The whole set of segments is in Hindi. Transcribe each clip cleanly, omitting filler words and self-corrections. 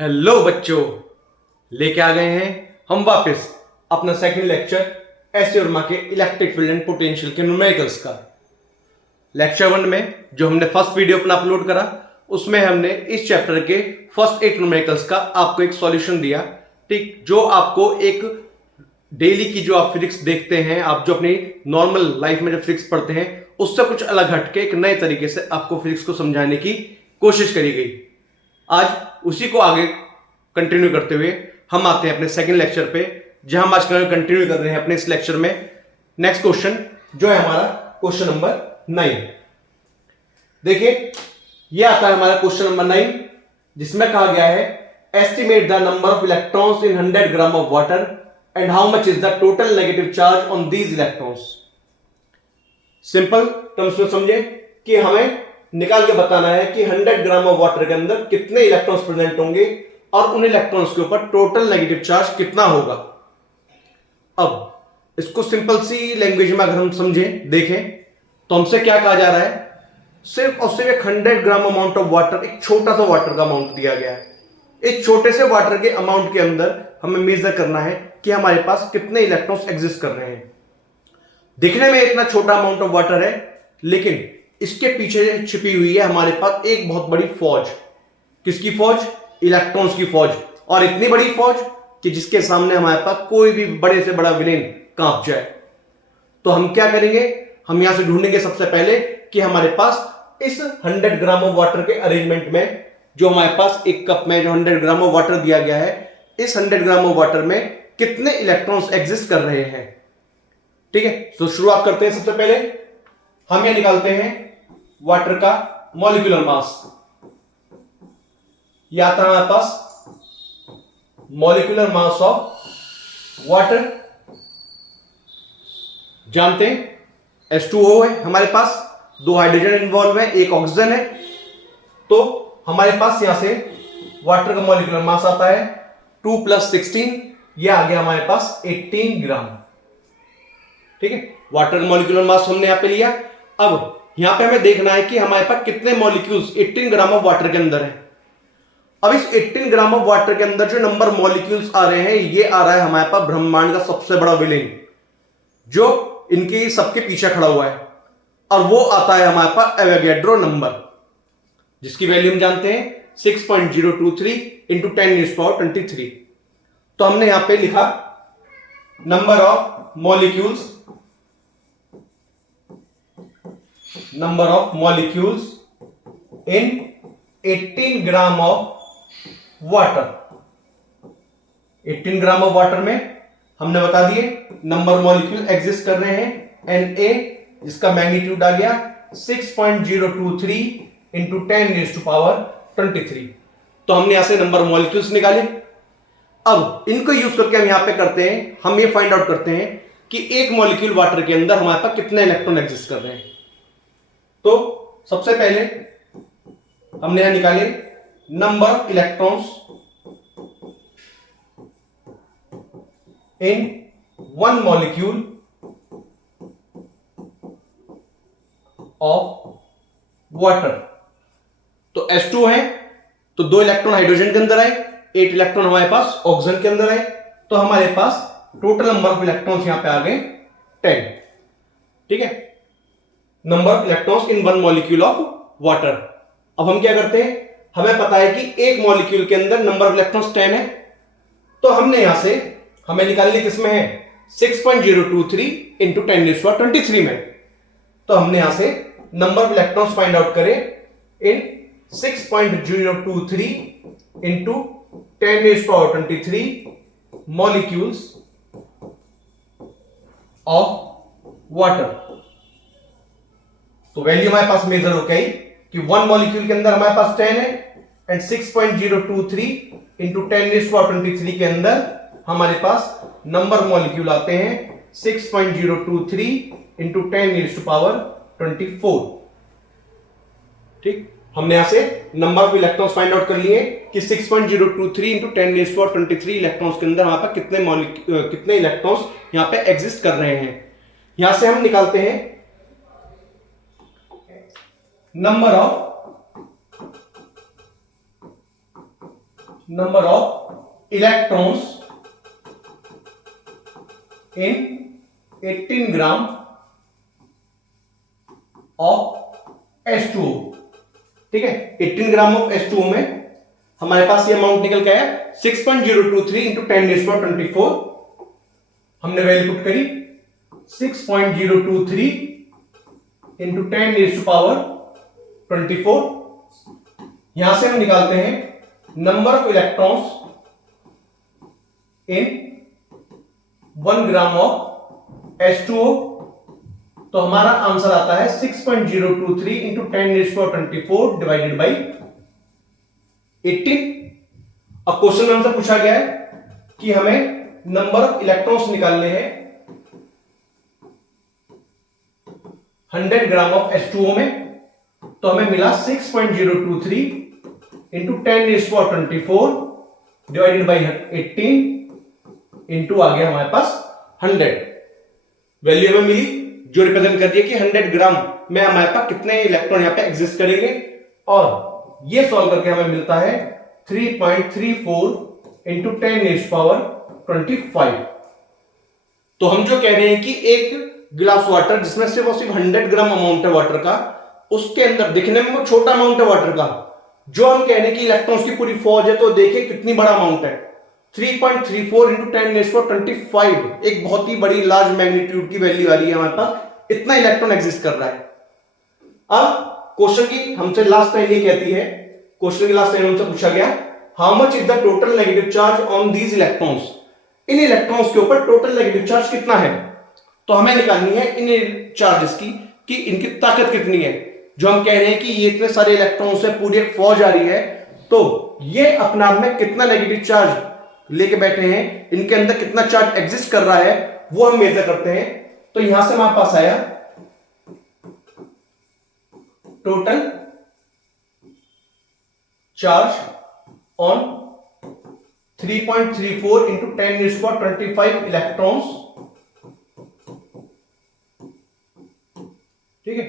हेलो बच्चों, लेके आ गए हैं हम वापस अपना सेकंड लेक्चर एस वर्मा के इलेक्ट्रिक फील्ड एंड पोटेंशियल के न्यूमेरिकल्स का। लेक्चर 1 में जो हमने फर्स्ट वीडियो अपना अपलोड करा उसमें हमने इस चैप्टर के फर्स्ट 8 न्यूमेरिकल्स का आपको एक सॉल्यूशन दिया, ठीक, जो आपको एक डेली की जो आप फिजिक्स देखते हैं, आप जो अपनी नॉर्मल लाइफ में जो फिजिक्स पढ़ते हैं उससे कुछ अलग हटके एक नए तरीके से आपको फिजिक्स को समझाने की कोशिश करी गई। आज उसी को आगे कंटिन्यू करते हुए हम आते हैं अपने सेकंड लेक्चर पे, जहां हम आज कंटिन्यू कर रहे हैं अपने इस लेक्चर में नेक्स्ट क्वेश्चन जो है हमारा क्वेश्चन नंबर 9। देखिए, ये आता है हमारा क्वेश्चन नंबर 9, जिसमें कहा गया है estimate the number of electrons in 100 gram of water and how much is the total negative charge on these electrons. Simple terms में समझे कि हमें निकाल के बताना है कि 100 ग्राम ऑफ वाटर के अंदर कितने इलेक्ट्रॉन्स प्रेजेंट होंगे और उन इलेक्ट्रॉन्स के ऊपर टोटल नेगेटिव चार्ज कितना होगा। अब इसको सिंपल सी लैंग्वेज में अगर हम समझें, देखें तो हमसे क्या कहा जा रहा है, सिर्फ और सिर्फ एक 100 ग्राम अमाउंट ऑफ वाटर, एक छोटा सा वाटर का अमाउंट दिया गया है। एक छोटे से वाटर के अमाउंट के अंदर हमें मेजर करना है कि हमारे पास कितने इलेक्ट्रॉन्स एग्जिस्ट कर रहे हैं। दिखने में इतना छोटा अमाउंट ऑफ वाटर है, लेकिन इसके पीछे छिपी हुई है हमारे पास एक बहुत बड़ी फौज। किसकी फौज? इलेक्ट्रॉन्स की फौज। और इतनी बड़ी फौज कि जिसके सामने हमारे पास कोई भी बड़े से बड़ा विलेन कांप जाए। तो हम क्या करेंगे, हम यहां से ढूंढेंगे सबसे पहले कि हमारे पास इस 100 ग्राम ऑफ वाटर के अरेंजमेंट में, जो हमारे पास एक कप में जो 100 ग्राम ऑफ वाटर दिया गया है, इस 100 ग्राम ऑफ वाटर में कितने इलेक्ट्रॉन्स एग्जिस्ट कर रहे हैं। ठीक है, तो शुरुआत करते हैं। सबसे पहले हम यह निकालते हैं वाटर का मॉलिक्यूलर मास। यह आता है हमारे पास मॉलिक्यूलर मास ऑफ वाटर। जानते हैं H2O है हमारे पास, 2 हाइड्रोजन इन्वॉल्व है, 1 ऑक्सीजन है। तो हमारे पास यहां से वाटर का मॉलिक्यूलर मास आता है 2 + 16, यह आ गया हमारे पास 18 ग्राम। ठीक है, वाटर का मॉलिक्यूलर मास हमने यहां पे लिया। अब यहां पे हमें देखना है कि हमारे पास कितने मॉलिक्यूल्स 18 ग्राम ऑफ वाटर के अंदर है। अब इस 18 ग्राम ऑफ वाटर के अंदर जो नंबर मॉलिक्यूल्स आ रहे हैं, ये आ रहा है हमारे पास ब्रह्मांड का सबसे बड़ा विलेन, जो इनके सबके पीछे खड़ा हुआ है, और वो आता है हमारे पास एवोगैड्रो नंबर, जिसकी वैल्यू हम जानते हैं 6.023 × 10⁻23। तो हमने यहां पे लिखा number of molecules in 18 gram of water. 18 gram of water में हमने बता दिए नंबर मॉलिक्यूल एग्जिस्ट कर रहे हैं Na, जिसका मैग्नीट्यूड आ गया 6.023 × 10⁻23। तो हमने यहां से नंबर मॉलिक्यूल्स निकाले। अब इनको यूज करके हम यहां पे करते हैं, हम ये फाइंड आउट करते हैं कि एक मॉलिक्यूल वाटर के अंदर हमारे पास कितने इलेक्ट्रॉन एग्जिस्ट कर रहे हैं। तो सबसे पहले हमने यहां निकाले number of electrons in 1 molecule of water. तो H2 है, तो 2 इलेक्ट्रॉन हाइड्रोजन के अंदर आए, 8 इलेक्ट्रॉन हमारे पास ऑक्सीजन के अंदर आए। तो हमारे पास टोटल नंबर ऑफ इलेक्ट्रॉन्स यहां पे आ गए 10। ठीक है, number of electrons in 1 molecule of water. अब हम क्या करते हैं, हमें पता है कि एक मॉलिक्यूल के अंदर नंबर ऑफ इलेक्ट्रॉन्स 10 है। तो हमने यहां से हमें निकालने किसमें है, 6.023 × 10⁻23 में। तो हमने यहां से number of electrons find out करें इन 6.023 × 10⁻23 मॉलिक्यूल्स ऑफ वाटर। तो वैल्यू हमारे पास मेजर हो गई कि 1 मॉलिक्यूल के अंदर हमारे पास 10 है, एंड 6.023 × 10⁻23 के अंदर हमारे पास नंबर मॉलिक्यूल आते हैं 6.023 × 10⁻24। ठीक, हमने यहां से number of electrons find out कर लिए कि 6.023 × 10⁻23 इलेक्ट्रॉन्स के अंदर हमारे पास कितने इलेक्ट्रॉन्स यहां पे एग्जिस्ट कर रहे हैं। यहां से हम निकालते हैं number of number of electrons in 18 gram of H2O। ठीक है, 18 ग्राम ऑफ H2O में हमारे पास ये अमाउंट निकल के आया 6.023 इंटू 10⁻24। हमने वैल्यू पुट करी 6.023 इंटू 10⁻24। यहां से हम निकालते हैं number of electrons in 1 gram of H2O। तो हमारा आंसर आता है 6.023 इंटू 10⁻24 डिवाइडेड बाई 18। अब क्वेश्चन में हमसे पूछा गया है कि हमें नंबर ऑफ इलेक्ट्रॉन्स निकालने हैं 100 ग्राम ऑफ H2O में। तो हमें मिला 6.023 इंटू 10⁻24 डिवाइडेड बाई 18 इंटू आ गया हमारे पास 100। वैल्यू हमें मिली जो रिप्रेजेंट करती है कि 100 ग्राम में हमारे पास कितने इलेक्ट्रॉन यहां पे एग्जिस्ट करेंगे, और ये सॉल्व करके हमें मिलता है 3.34 इंटू 10⁻25। तो हम जो कह रहे हैं कि एक गिलास वाटर जिसमें से वो सिर्फ 100 ग्राम अमाउंट है वाटर का, उसके अंदर दिखने में वो छोटा अमाउंट है वाटर का, जो हम कह रहे हैं कि इलेक्ट्रॉन्स की पूरी फौज है, तो देखिए कितनी बड़ा अमाउंट है। 3.34 इंटू 10⁻25 एक बहुत ही बड़ी लार्ज मैग्नीट्यूड की वैल्यू आ रही है हमारे पास, इतना इलेक्ट्रॉन एग्जिस्ट कर रहा है। अब क्वेश्चन की हमसे लास्ट लाइन ये कहती है, क्वेश्चन की लास्ट लाइन हमसे पूछा गया how much is the total negative charge on these electrons. In electrons के ऊपर टोटल नेगेटिव चार्ज कितना है। तो हमें निकालनी है इन चार्जेस की कि इनकी ताकत कितनी है। जो हम कह रहे हैं कि ये इतने सारे इलेक्ट्रॉन्स से पूरी एक फौज आ रही है, तो ये अपने आप में कितना नेगेटिव चार्ज लेके बैठे हैं, इनके अंदर कितना चार्ज एग्जिस्ट कर रहा है, वो हम मेजर करते हैं। तो यहां से हमारे पास आया total charge on 3.34 into 10⁻25 electrons. ठीक है,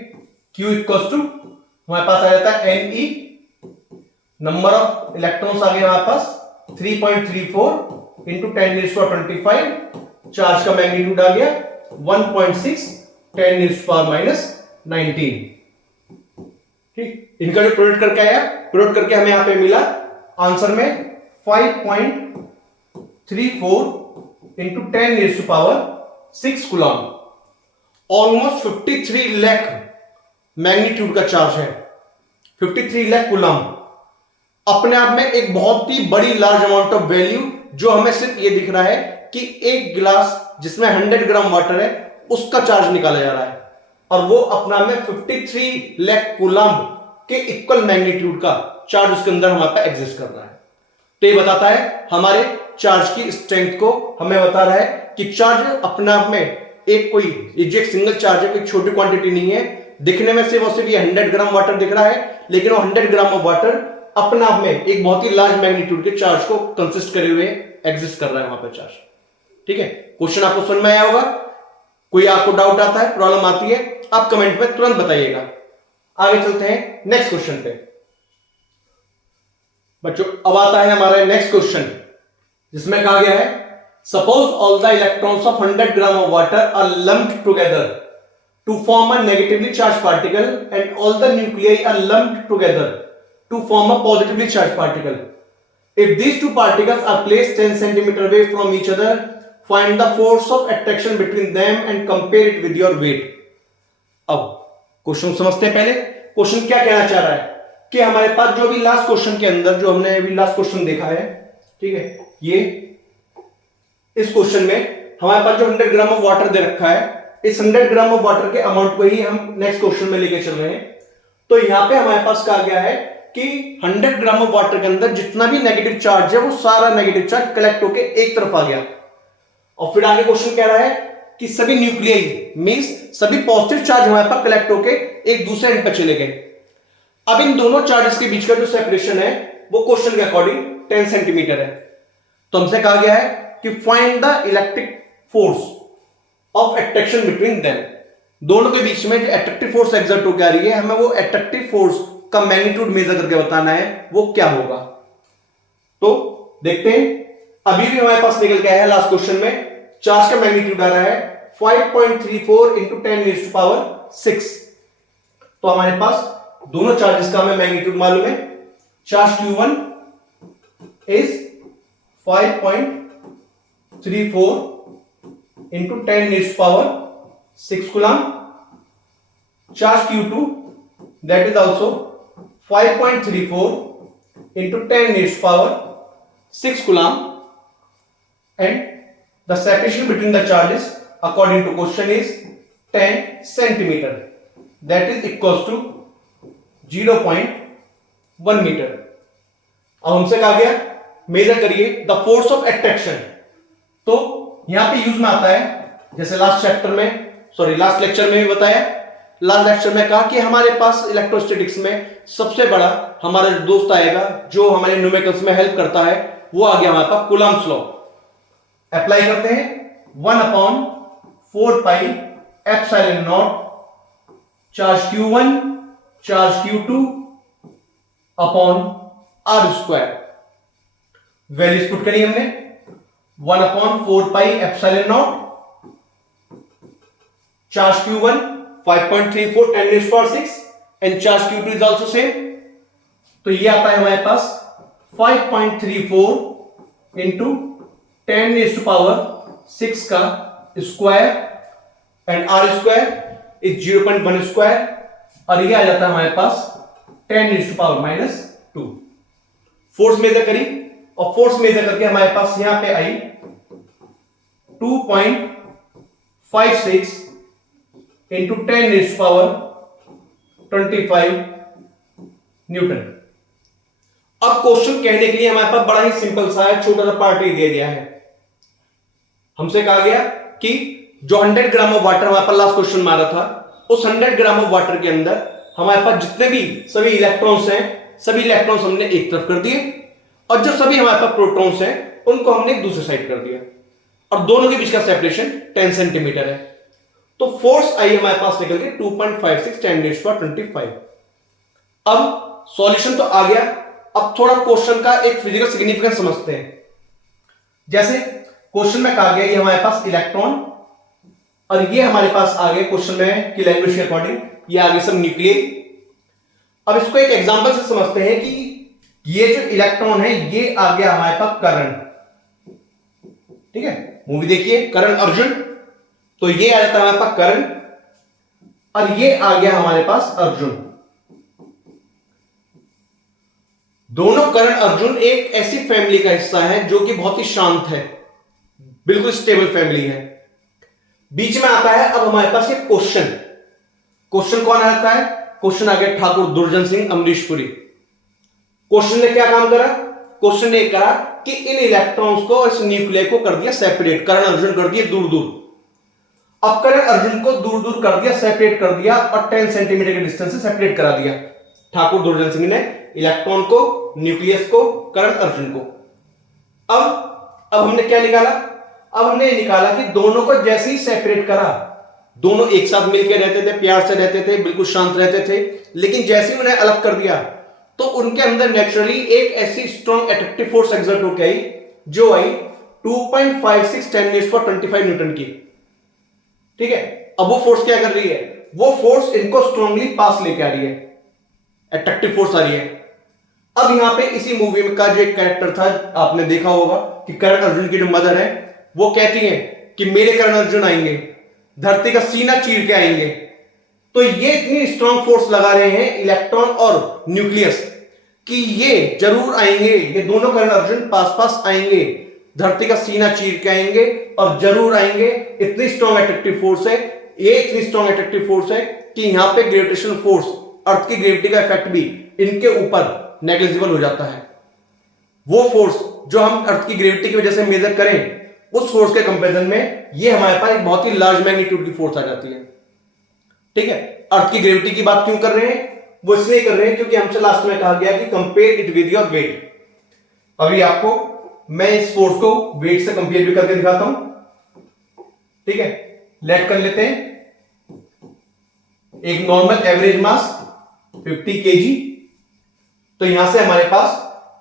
Q इक्वल्स टू हमारे पास आ जाता है Ne, नंबर ऑफ इलेक्ट्रॉन्स आ गए हमारे पास 3.34 इंटू 10⁻25, चार्ज का मैग्नीट्यूड आ गया 1.6 10⁻⁻19। ठीक, इनका जो प्रोडक्ट करके आया, प्रोडक्ट करके हमें यहां पे मिला आंसर में 5.34 into 10⁻6 coulomb. Almost 53 lakh magnitude का चार्ज है, 53 लाख कूलम। अपने आप में एक बहुत ही बड़ी लार्ज अमाउंट ऑफ वैल्यू, जो हमें सिर्फ ये दिख रहा है कि एक गिलास जिसमें 100 ग्राम वाटर है उसका चार्ज निकाला जा रहा है, और वो अपना में 53 लाख कूलम के इक्वल मैग्नीट्यूड का चार्ज उसके अंदर हमारे पास एग्जिस्ट कर रहा है। तो ये बताता है हमारे चार्ज की स्ट्रेंथ को, हमें बता रहा है कि चार्ज अपने आप में एक कोई एक सिंगल चार्ज है, कोई छोटी क्वांटिटी नहीं है। दिखने में सिर्फ 100 ग्राम वाटर दिख रहा है, लेकिन वो 100 ग्राम ऑफ वाटर अपने आप में एक बहुत ही लार्ज मैग्नीट्यूड के चार्ज को कंसिस्ट करे हुए एग्जिस्ट कर रहा है वहां पर चार्ज। ठीक है, क्वेश्चन आपको समझ में आया होगा। कोई आपको डाउट आता है, प्रॉब्लम आती है, आप कमेंट में तुरंत बताइएगा। आगे चलते हैं नेक्स्ट क्वेश्चन पे। बच्चों अब आता है हमारा नेक्स्ट क्वेश्चन, जिसमें कहा गया है suppose all the electrons of 100 gram of water are lumped together to form a negatively charge particle and all the nuclei are lumped together to form a positively charge particle. If these two particles are placed 10 centimetre away from each other, find the force of attraction between them and compare it with your weight. अब क्वेश्चन समझते हैं। पहले क्वेश्चन क्या कहना चाह रहा है कि हमारे पास जो भी लास्ट क्वेश्चन के अंदर जो हमने अभी लास्ट क्वेश्चन देखा है, ठीक है, ये इस क्वेश्चन में हमारे पास जो 100 ग्राम ऑफ वाटर दे रखा है, इस 100 ग्राम ऑफ वाटर के अमाउंट को ही हम नेक्स्ट क्वेश्चन में लेके चल रहे हैं। तो यहां पे हमारे पास कहा गया है कि 100 ग्राम ऑफ वाटर के अंदर जितना भी नेगेटिव चार्ज है वो सारा नेगेटिव चार्ज कलेक्ट होके एक तरफ आ गया, और फिर आगे क्वेश्चन कह रहा है कि सभी न्यूक्लियाई मींस सभी पॉजिटिव चार्ज हमारे पास कलेक्ट होके एक दूसरे एंड पर चले गए। अब इन दोनों चार्जेस के बीच का जो सेपरेशन है वो क्वेश्चन के अकॉर्डिंग 10 सेंटीमीटर है। तो हमसे कहा गया है कि find the electric force of attraction between them. दोनों के बीच में जो अट्रैक्टिव फोर्स एक्सर्ट होकर आ रही है, हमें वो अट्रैक्टिव फोर्स का मैग्नीट्यूड मेजर करके बताना है वो क्या होगा। तो देखते हैं, अभी भी हमारे पास निकल के आया है लास्ट क्वेश्चन में, चार्ज का मैग्नीट्यूड आ रहा है 5.34 इंटू 10⁶। तो हमारे पास दोनों चार्जेस का हमें मैग्नीट्यूड मालूम है। Charge Q1 is 5.34 into 10⁶ coulomb. Charge Q2 that is also 5.34 into 10⁶ coulomb, and the separation between the charges according to question is 10 centimeter, that is equals to 0.1 meter। अब हमसे कहा गया मेजर करिए द फोर्स ऑफ अट्रैक्शन। तो यहां पे यूज में आता है, जैसे लास्ट लेक्चर में भी बताया, लास्ट लेक्चर में कहा कि हमारे पास इलेक्ट्रोस्टैटिक्स में सबसे बड़ा हमारा दोस्त आएगा जो हमारे न्यूमेरिकल्स में हेल्प करता है, वो आ गया हमारे पास कूलम्ब्स लॉ। अप्लाई करते हैं 1/4πε0 charge Q1 charge Q2 upon R²। Values put करी हमने 1/4πε0 charge Q1 5.34 10⁶ and charge Q2 is also same। तो ये आता है हमारे पास 5.34 इंटू 10⁶ का स्क्वायर एंड R² इज 0.1², और ये आ जाता है हमारे पास 10⁻²। फोर्स मेजर करी, और फोर्स मेजर करके हमारे पास यहां पे आई 2.56 इंटू 10⁻25 न्यूटन। अब क्वेश्चन कहने के लिए हमारे पास बड़ा ही सिंपल सा है, छोटा सा पार्ट ही दिया गया है। हमसे कहा गया कि जो 100 ग्राम ऑफ वाटर हमारे पास लास्ट क्वेश्चन मारा था, उस 100 ग्राम ऑफ वाटर के अंदर हमारे पास जितने भी सभी इलेक्ट्रॉन्स हैं, सभी इलेक्ट्रॉन्स हमने एक तरफ कर दिए, और जो सभी हमारे पास प्रोटॉन्स हैं उनको हमने दूसरी साइड कर दिया, और दोनों के बीच का सेपरेशन 10 सेंटीमीटर है। तो फोर्स आई हमारे पास निकल के 2.56 10⁻25। अब सॉल्यूशन तो आ गया, अब थोड़ा क्वेश्चन का एक फिजिकल सिग्निफिकेंस समझते हैं। जैसे क्वेश्चन में कहा गया ये हमारे पास इलेक्ट्रॉन, और ये हमारे पास आ गए क्वेश्चन में की लैंग्वेज के अकॉर्डिंग ये आगे सब न्यूक्लियस। अब इसको एक एग्जांपल से समझते हैं कि ये जो इलेक्ट्रॉन है ये आ गया हमारे पास करण, ठीक है, मूवी देखिए करण अर्जुन, तो ये आ जाता है हमारे पास करण, और ये आ गया हमारे पास अर्जुन। दोनों करण अर्जुन एक ऐसी फैमिली का हिस्सा है जो कि बहुत ही शांत है, बिल्कुल स्टेबल फैमिली है। बीच में आता है अब हमारे पास ये क्वेश्चन कौन आता है? क्वेश्चन आ गया ठाकुर दुर्जन सिंह अमरीशपुरी। क्वेश्चन ने क्या काम करा? क्वेश्चन ने कहा कि इन इलेक्ट्रॉन्स को, इस न्यूक्लियस को कर दिया सेपरेट, करण अर्जुन कर दिया दूर दूर। अब करण अर्जुन को दूर दूर कर दिया, सेपरेट कर दिया, और 10 सेंटीमीटर के डिस्टेंस से सेपरेट करा दिया ठाकुर दुर्जन सिंह ने इलेक्ट्रॉन को, न्यूक्लियस को, करण अर्जुन को। अब हमने क्या निकाला? अब हमने निकाला कि दोनों को जैसे ही सेपरेट करा, दोनों एक साथ मिलकर रहते थे, प्यार से रहते थे, बिल्कुल शांत रहते थे, लेकिन जैसे ही उन्हें अलग कर दिया तो उनके अंदर नेचुरली एक ऐसी स्ट्रॉन्ग अट्रैक्टिव फोर्स एक्सर्ट होकर आई जो आई 2.56 10⁻25 न्यूटन की, ठीक है। अब वो फोर्स क्या कर रही है? वो फोर्स इनको स्ट्रांगली पास लेके आ रही है, अट्रैक्टिव फोर्स आ रही है। अब यहां पे इसी मूवी में का जो एक कैरेक्टर था आपने देखा होगा कि करण अर्जुन की जो मदर है वो कहती है कि मेरे करण अर्जुन आएंगे, धरती का सीना चीर के आएंगे। तो ये इतनी स्ट्रांग फोर्स लगा रहे हैं इलेक्ट्रॉन और न्यूक्लियस कि ये जरूर आएंगे, ये दोनों करण अर्जुन पास पास आएंगे, धरती का सीना चीर के आएंगे और जरूर आएंगे। इतनी स्ट्रांग अट्रैक्टिव फोर्स है, ये इतनी स्ट्रांग अट्रैक्टिव फोर्स है कि यहां पे ग्रेविटेशनल फोर्स, अर्थ की ग्रेविटी का इफेक्ट भी इनके ऊपर नेग्लिजिबल हो जाता है। वो फोर्स जो हम अर्थ की ग्रेविटी की वजह से मेजर करें, उस फोर्स के कंपैरिजन में ये हमारे पास एक बहुत ही लार्ज मैग्नीट्यूड की फोर्स आ जाती है, ठीक है। अर्थ की ग्रेविटी की बात क्यों कर रहे हैं? वो इसलिए कर रहे हैं क्योंकि हमसे लास्ट में कहा गया कि compare it with your wait. अभी आपको मैं इस फोर्स को वेट से कंपेयर भी करके दिखाता हूं, ठीक है। लेट कर लेते हैं एक नॉर्मल एवरेज मास 50 kg। तो यहां से हमारे पास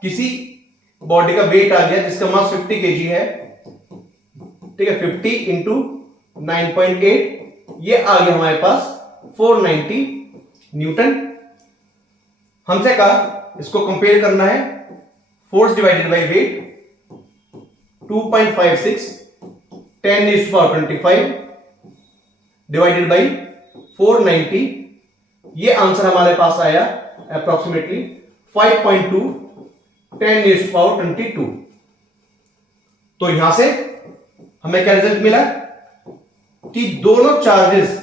किसी बॉडी का वेट आ गया जिसका मास 50 kg है, ठीक है, 50 इंटू 9.8, ये आ गया हमारे पास 490 न्यूटन। हमसे कहा इसको कंपेयर करना है force divided by weight 2.56 10⁻25 divided by 490, ये आंसर हमारे पास आया अप्रोक्सीमेटली 5.2 10⁻22। तो यहां से हमें क्या रिजल्ट मिला कि दोनों चार्जेस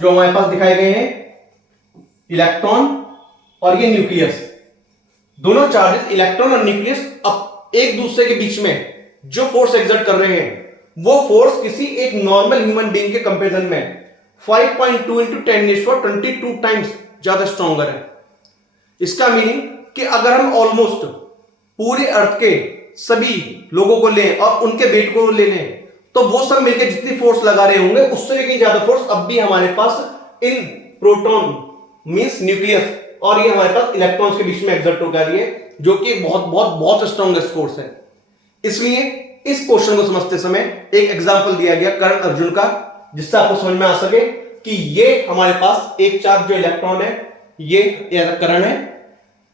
जो हमारे पास दिखाए गए हैं, इलेक्ट्रॉन और ये न्यूक्लियस, दोनों चार्जेस इलेक्ट्रॉन और न्यूक्लियस अब एक दूसरे के बीच में जो फोर्स एक्सर्ट कर रहे हैं वो फोर्स किसी एक नॉर्मल ह्यूमन बीइंग के कंपैरिजन में 5.2 इंटू 10⁻22 टाइम्स ज्यादा स्ट्रॉन्गर है। इसका मीनिंग कि अगर हम ऑलमोस्ट पूरे अर्थ के सभी लोगों को लें और उनके वेट को ले लें तो वो सब मिलकर जितनी फोर्स लगा रहे होंगे उससे कहीं ज्यादा फोर्स अब भी हमारे पास इन प्रोटॉन मींस न्यूक्लियस और ये हमारे पास इलेक्ट्रॉन्स के बीच में एक्सर्ट हो रही है, जो कि बहुत बहुत बहुत स्ट्रॉन्गेस्ट फोर्स है। इसलिए इस क्वेश्चन को समझते समय एक एग्जांपल दिया गया कर्ण अर्जुन का, जिससे आपको समझ में आ सके कि ये हमारे पास एक चार्ज जो इलेक्ट्रॉन है ये कर्ण है,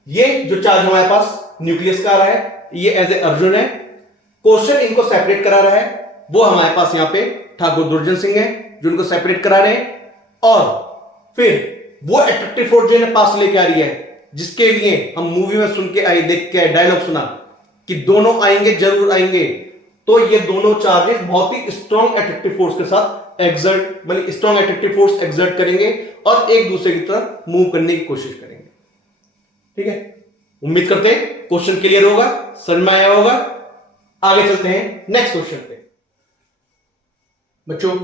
ये जो चार्ज हमारे पास न्यूक्लियस का आ रहा है ये एज ए अर्जुन है। क्वेश्चन इनको सेपरेट करा रहा है, वो हमारे पास यहां पे ठाकुर दुर्जन सिंह है जो इनको सेपरेट करा रहे हैं, और फिर वो एट्रैक्टिव फोर्स जो इन्हें पास लेके आ रही है, जिसके लिए हम मूवी में सुन के आए, देख के डायलॉग सुना कि दोनों आएंगे जरूर आएंगे, तो ये दोनों चार्जेस बहुत ही स्ट्रॉन्ग एट्रैक्टिव फोर्स के साथ एक्सर्ट मतलब स्ट्रॉन्ग एट्रैक्टिव फोर्स एक्सर्ट करेंगे और एक दूसरे की तरफ मूव करने की कोशिश करेंगे। ठीक है, उम्मीद करते हैं क्वेश्चन क्लियर होगा, समझ में आया होगा। आगे चलते हैं नेक्स्ट क्वेश्चन पे। बच्चों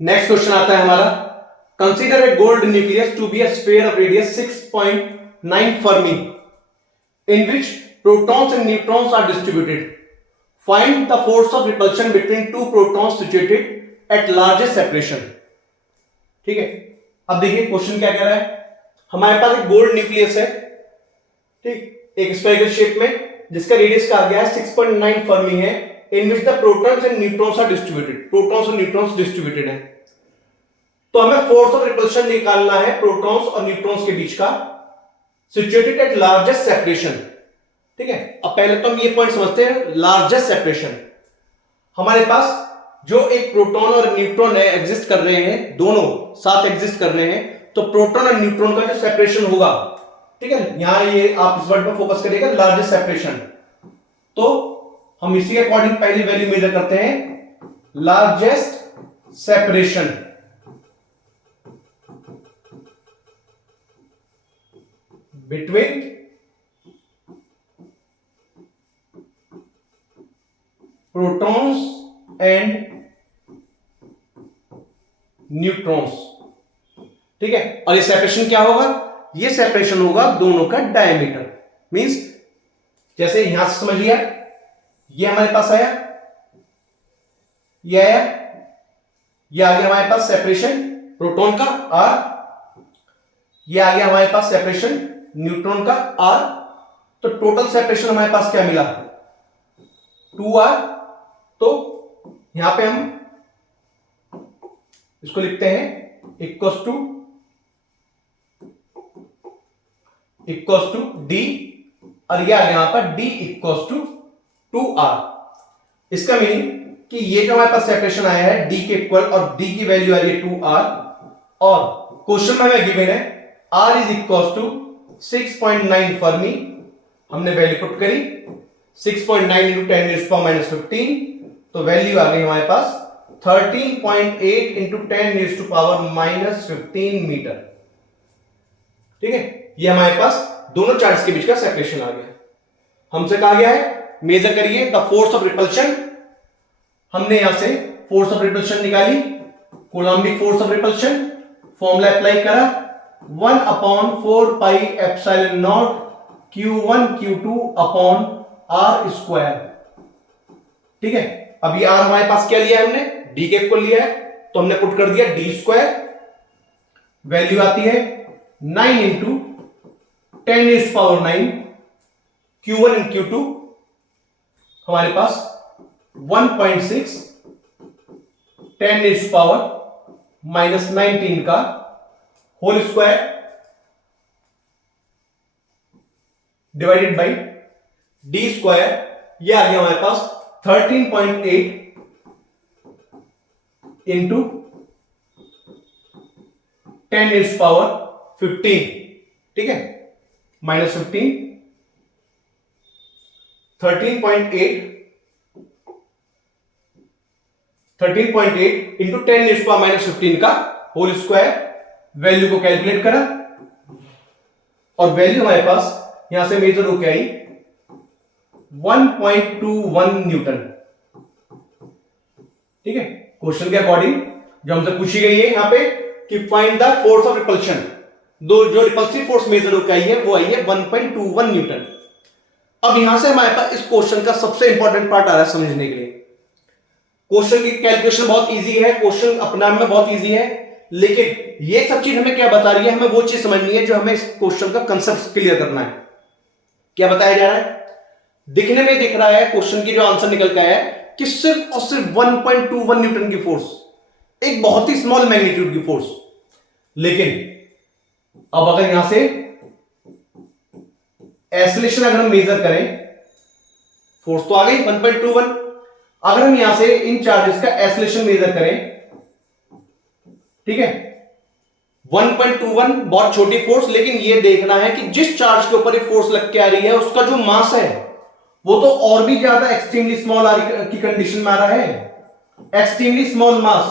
नेक्स्ट क्वेश्चन आता है हमारा, consider a gold nucleus to be a sphere of radius 6.9 fermi in which protons and neutrons are distributed, find the force of repulsion between two protons situated at largest separation. ठीक है, अब देखिए क्वेश्चन क्या कह रहा है। हमारे पास एक गोल्ड न्यूक्लियस है, ठीक, एक स्फेरिकल शेप में, जिसका रेडियस कहा गया है 6.9 फर्मी है, in which the protons and neutrons are distributed, protons और न्यूट्रॉन्स डिस्ट्रीब्यूटेड है। तो हमें फोर्स ऑफ रिपल्शन निकालना है प्रोटॉन्स और न्यूट्रॉन्स के बीच का, सिचुएटेड एट लार्जेस्ट सेपरेशन। ठीक है, अब पहले तो हम ये पॉइंट समझते हैं, लार्जेस्ट सेपरेशन। हमारे पास जो एक प्रोटॉन और न्यूट्रॉन है एग्जिस्ट कर रहे हैं, दोनों साथ एग्जिस्ट कर रहे हैं, तो प्रोटॉन और न्यूट्रॉन का जो सेपरेशन होगा, ठीक है, यहां ये आप इस वर्ड पर फोकस करिएगा, लार्जेस्ट सेपरेशन। तो हम इसी के अकॉर्डिंग पहली वैल्यू मेजर करते हैं, largest separation between protons and neutrons. ठीक है, और ये सेपरेशन क्या होगा, ये सेपरेशन होगा दोनों का डायमीटर। मींस जैसे यहां से समझ लिया, ये हमारे पास आया, ये आया, ये आ गया हमारे पास सेपरेशन प्रोटॉन का आर, ये आ गया हमारे पास सेपरेशन न्यूट्रॉन का आर। तो टोटल सेपरेशन हमारे पास क्या मिला, 2r। तो यहां पे हम इसको लिखते हैं इक्वल्स टू डी, और ये आ गया यहां पर d इक्वल्स टू 2r। इसका मीनिंग कि ये जो हमारे पास सेपरेशन आया है d के इक्वल, और d की वैल्यू आ रही है 2r, और क्वेश्चन में हमें गिवन है r is equals to 6.9 fermi, हमने वैल्यू पुट करी 6.9 इंटू 10⁻⁻15, तो वैल्यू आ गई हमारे पास 13.8 इंटू 10⁻⁻15 मीटर। ठीक है, ये हमारे पास दोनों चार्ज के बीच का सेपरेशन आ गया। हमसे कहा गया है मेजर करिए द फोर्स ऑफ रिपल्शन। हमने यहां से फोर्स ऑफ रिपल्शन निकाली, Coulombic force of repulsion, formula apply करा, 1/4πε0 Q1 Q2 upon R square. ठीक है, अब ये R हमारे पास क्या लिया है हमने, D के इक्वल लिया है, तो हमने पुट कर दिया D स्क्वायर, वैल्यू आती है 9 इंटू 10⁻⁹, Q1 एंड Q2 हमारे पास 1.6 10⁻⁻19 का whole square divided by D square, ये आ गया हमारे पास 13.8 इंटू 10⁻15, ठीक है, -15, 13.8 इंटू 10⁻15 का होल स्क्वायर, वैल्यू को कैलकुलेट करा और वैल्यू हमारे पास यहां से मेजर होके आई 1.21 न्यूटन, ठीक है। क्वेश्चन के अकॉर्डिंग जो हमसे पूछी गई है यहां पे कि find the force of repulsion, जो रिपल्सिव फोर्स मेजर होकर आई है वो आई है 1.21 न्यूटन। अब यहां से हमारे पास इस क्वेश्चन का सबसे इंपॉर्टेंट पार्ट आ रहा है समझने के लिए। क्वेश्चन की कैलकुलेशन बहुत इजी है, क्वेश्चन अपने आप में बहुत इजी है, लेकिन ये सब चीज हमें क्या बता रही है, हमें वो चीज समझनी है जो हमें इस क्वेश्चन का कंसेप्ट क्लियर करना है। क्या बताया जा रहा है, दिखने में दिख रहा है क्वेश्चन की जो आंसर निकल के आया है कि सिर्फ और सिर्फ 1.21 न्यूटन की फोर्स, एक बहुत ही स्मॉल मैग्नीट्यूड की फोर्स। लेकिन अब अगर यहां से एक्सेलरेशन अगर हम मेजर करें, फोर्स तो आ गई 1.21, अगर हम यहां से इन चार्जेस का एक्सेलरेशन मेजर करें, ठीक है, 1.21 बहुत छोटी फोर्स, लेकिन ये देखना है कि जिस चार्ज के ऊपर ये फोर्स लग के आ रही है उसका जो मास है वो तो और भी ज्यादा एक्सट्रीमली स्मॉल की कंडीशन में आ रहा है। Extremely small mass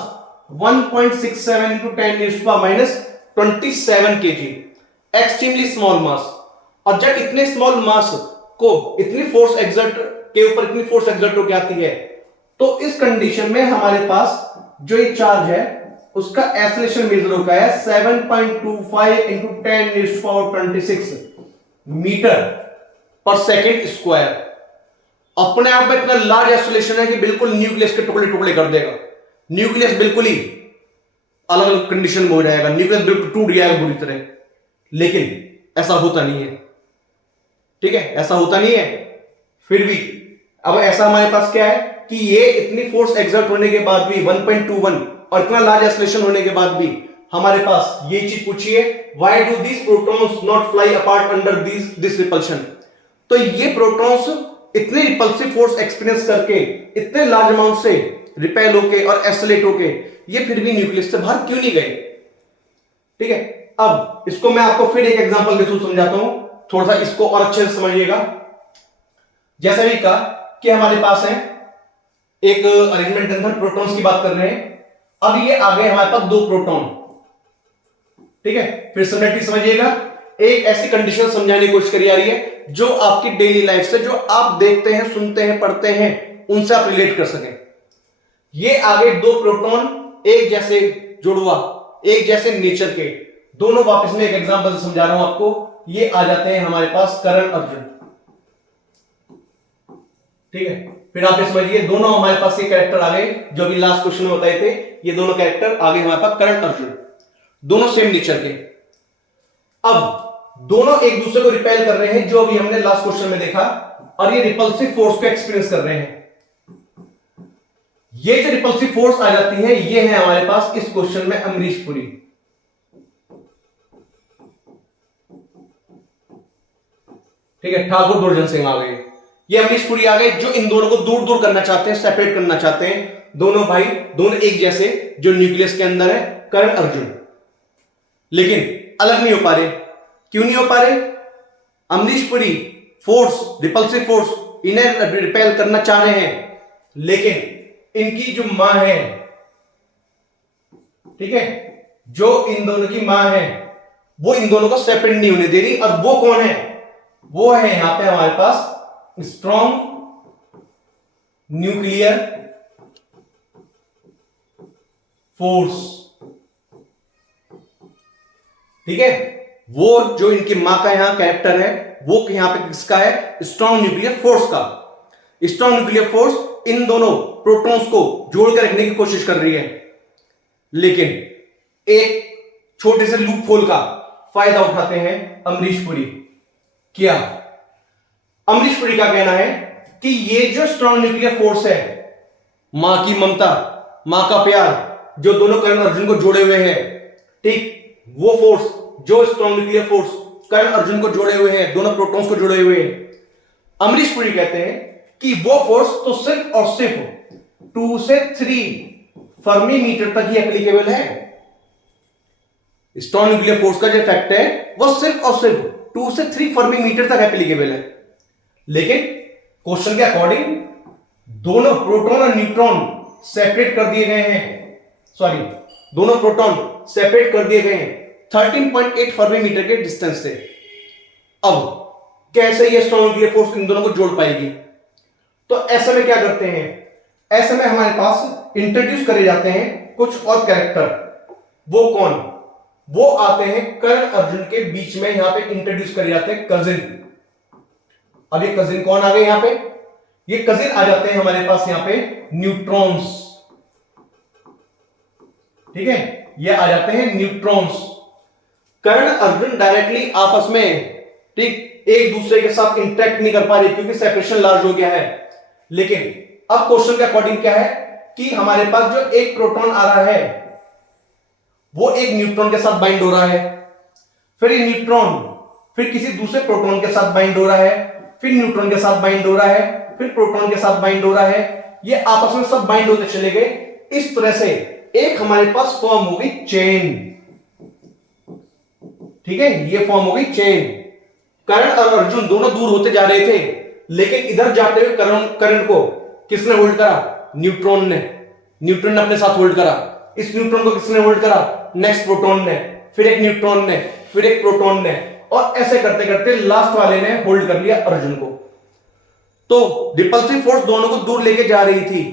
1.67 into 10⁻27 kg, extremely small mass. और जब इतने स्मॉल मास को इतनी फोर्स एक्सर्ट के ऊपर इतनी फोर्स एक्सर्ट होकर आती है, तो इस कंडीशन में हमारे पास जो ये चार्ज है उसका एक्सेलरेशन मेजर होगा है 7.25 इंटू 10⁻26 मीटर पर सेकेंड स्क्वायर। अपने आप में इतना लार्ज एक्सेलरेशन है कि बिल्कुल न्यूक्लियस के टुकड़े टुकड़े कर देगा। न्यूक्लियस बिल्कुल ही अलग अलग कंडीशन में हो जाएगा, न्यूक्लियस बिल्कुल टूट जाएगा बुरी तरह। लेकिन ऐसा होता नहीं है, ठीक है, ऐसा होता नहीं है। फिर भी अब ऐसा हमारे पास क्या है कि ये इतनी फोर्स एक्सर्ट होने के बाद भी 1.21 और इतना लार्ज एक्सेलरेशन होने के बाद भी हमारे पास ये चीज पूछी है, why do these protons not fly apart under this repulsion. तो ये प्रोटॉन्स इतने रिपल्सिव फोर्स एक्सपीरियंस करके इतने लार्ज अमाउंट से रिपेल होके और एक्सेलरेट होके ये फिर भी न्यूक्लियस से बाहर क्यों नहीं गए, ठीक है। अब इसको मैं आपको फिर एक एग्जांपल के थ्रू समझाता हूं, थोड़ा सा इसको और अच्छे से समझिएगा। जैसा भी कहा कि हमारे पास है एक अरेंजमेंट अंदर प्रोटॉन्स की बात कर रहे हैं। अब ये आ गए हमारे पास दो प्रोटॉन, ठीक है। फिर सिमिलरिटी समझिएगा, एक ऐसी कंडीशन समझाने की कोशिश करी जा रही है जो आपकी डेली लाइफ से, जो आप देखते हैं, सुनते हैं, पढ़ते हैं, उनसे आप रिलेट कर सकें। ये आ गए दो प्रोटॉन, एक जैसे जुड़वा, एक जैसे नेचर के, दोनों वापस में एक एग्जांपल से समझा रहा हूं आपको। ये आ जाते हैं हमारे पास करण अर्जुन, ठीक है। फिर आप ये समझिए दोनों हमारे पास ये कैरेक्टर आ गए जो अभी लास्ट क्वेश्चन में बताए थे, ये दोनों कैरेक्टर आ गए हमारे पास करण अर्जुन, दोनों सेम नेचर के। अब दोनों एक दूसरे को रिपेल कर रहे हैं जो अभी हमने लास्ट क्वेश्चन में देखा, और ये रिपल्सिव फोर्स को एक्सपीरियंस कर रहे हैं। ये जो रिपल्सिव फोर्स आ जाती है ये है हमारे पास इस क्वेश्चन में अमरीश पुरी, ठीक है। ठाकुर दुर्जन सिंह आ गए, ये अमरीश पुरी आ गए जो इन दोनों को दूर दूर करना चाहते हैं, सेपरेट करना चाहते हैं। दोनों भाई, दोनों एक जैसे जो न्यूक्लियस के अंदर है, करण अर्जुन, लेकिन अलग नहीं हो पा रहे। क्यों नहीं हो पा रहे? Amrish Puri force, repulsive force, इन्हें रिपेल करना चाह रहे हैं, लेकिन इनकी जो मां है, ठीक है, जो इन दोनों की मां है वो इन दोनों को सेपरेट नहीं होने दे रही। और वो कौन है? वो है यहां पे हमारे पास स्ट्रॉन्ग न्यूक्लियर फोर्स, ठीक है। वो जो इनकी मां का यहां कैरेक्टर है वो यहां पे किसका है? स्ट्रॉन्ग न्यूक्लियर फोर्स का। स्ट्रॉन्ग न्यूक्लियर फोर्स इन दोनों प्रोटॉन्स को जोड़कर रखने की कोशिश कर रही है, लेकिन एक छोटे से लूप होल का फायदा उठाते हैं अमरीश पुरी। क्या अमरीश पुरी का कहना है कि ये जो स्ट्रॉन्ग न्यूक्लियर फोर्स है, मां की ममता, मां का प्यार, जो दोनों कर्ण अर्जुन को जोड़े हुए हैं, ठीक, वो फोर्स, जो स्ट्रॉन्ग न्यूक्लियर फोर्स कर्ण अर्जुन को जोड़े हुए हैं, दोनों प्रोटॉन्स को जोड़े हुए हैं, अमरीश पुरी कहते हैं कि वो फोर्स तो सिर्फ और सिर्फ 2 से 3 फर्मी मीटर तक ही एप्लीकेबल है। स्ट्रॉन्ग न्यूक्लियर फोर्स का जो इफेक्ट है वो सिर्फ और सिर्फ 2 से 3 फर्मी मीटर तक एप्लीकेबल है। लेकिन क्वेश्चन के अकॉर्डिंग दोनों प्रोटॉन और न्यूट्रॉन सेपरेट कर दिए गए हैं, सॉरी, दोनों प्रोटॉन सेपरेट कर दिए गए हैं 13.8 फर्मी मीटर के डिस्टेंस से। अब कैसे ये स्ट्रॉन्ग न्यूक्लियर फोर्स इन दोनों को जोड़ पाएगी? तो ऐसे में क्या करते हैं, ऐसे में हमारे पास इंट्रोड्यूस करे जाते हैं कुछ और कैरेक्टर। वो कौन? वो आते हैं कर्ण अर्जुन के बीच में, यहां पे इंट्रोड्यूस करे जाते हैं कजिन। अब ये कजिन कौन आ गए यहां पे? ये कजिन आ जाते हैं हमारे पास यहां पे न्यूट्रॉन्स, ठीक है, ये आ जाते हैं न्यूट्रॉन्स। कर्ण अर्जुन डायरेक्टली आपस में, ठीक, एक दूसरे के साथ इंटरेक्ट नहीं कर पा रहे क्योंकि सेपरेशन लार्ज हो गया है। लेकिन अब क्वेश्चन के अकॉर्डिंग क्या है कि हमारे पास जो एक प्रोटॉन आ रहा है वो एक न्यूट्रॉन के साथ बाइंड हो रहा है, फिर ये न्यूट्रॉन फिर किसी दूसरे प्रोटॉन के साथ बाइंड हो रहा है, फिर न्यूट्रॉन के साथ बाइंड हो रहा है, फिर प्रोटॉन के साथ बाइंड हो रहा है। ये आपस में सब बाइंड होते चले गए। इस तरह से एक हमारे पास फॉर्म हो गई चेन, ठीक है, ये फॉर्म हो गई चेन। कर्ण और अर्जुन दोनों दूर होते जा रहे थे, लेकिन इधर जाते हुए कर्ण को किसने होल्ड करा? न्यूट्रॉन ने। न्यूट्रॉन ने अपने साथ होल्ड करा। इस न्यूट्रॉन को किसने होल्ड करा? नेक्स्ट प्रोटॉन ने, फिर एक न्यूट्रॉन ने, फिर एक प्रोटॉन ने, और ऐसे करते करते लास्ट वाले ने होल्ड कर लिया अर्जुन को। तो रिपल्सिव फोर्स दोनों को दूर लेके जा रही थी,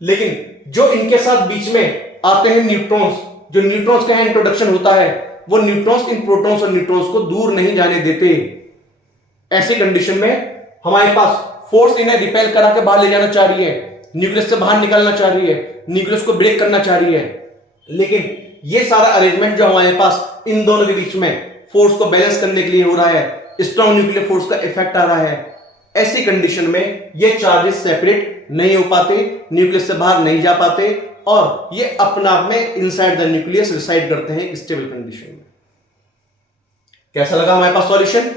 लेकिन जो इनके साथ बीच में आते हैं न्यूट्रॉन्स, जो न्यूट्रॉन्स का इंट्रोडक्शन होता है, वो न्यूट्रॉन्स इन प्रोटॉन्स और न्यूट्रॉन्स को दूर नहीं जाने देते। ऐसी कंडीशन में हमारे पास फोर्स इन्हें रिपेल करा के बाहर ले जाना चाह रही है, न्यूक्लियस से बाहर निकालना चाह रही है, न्यूक्लियस को ब्रेक करना चाह रही है। लेकिन ये सारा अरेंजमेंट जो हमारे पास इन दोनों के बीच में फोर्स को बैलेंस करने के लिए हो रहा है, स्ट्रॉन्ग न्यूक्लियर फोर्स का इफेक्ट आ रहा है। ऐसी कंडीशन में ये चार्जेस सेपरेट नहीं हो पाते, न्यूक्लियस से बाहर नहीं जा पाते, और ये अपना आप में इनसाइड द न्यूक्लियस रिसाइड करते हैं स्टेबल कंडीशन में। कैसा लगा हमारे पास सॉल्यूशन?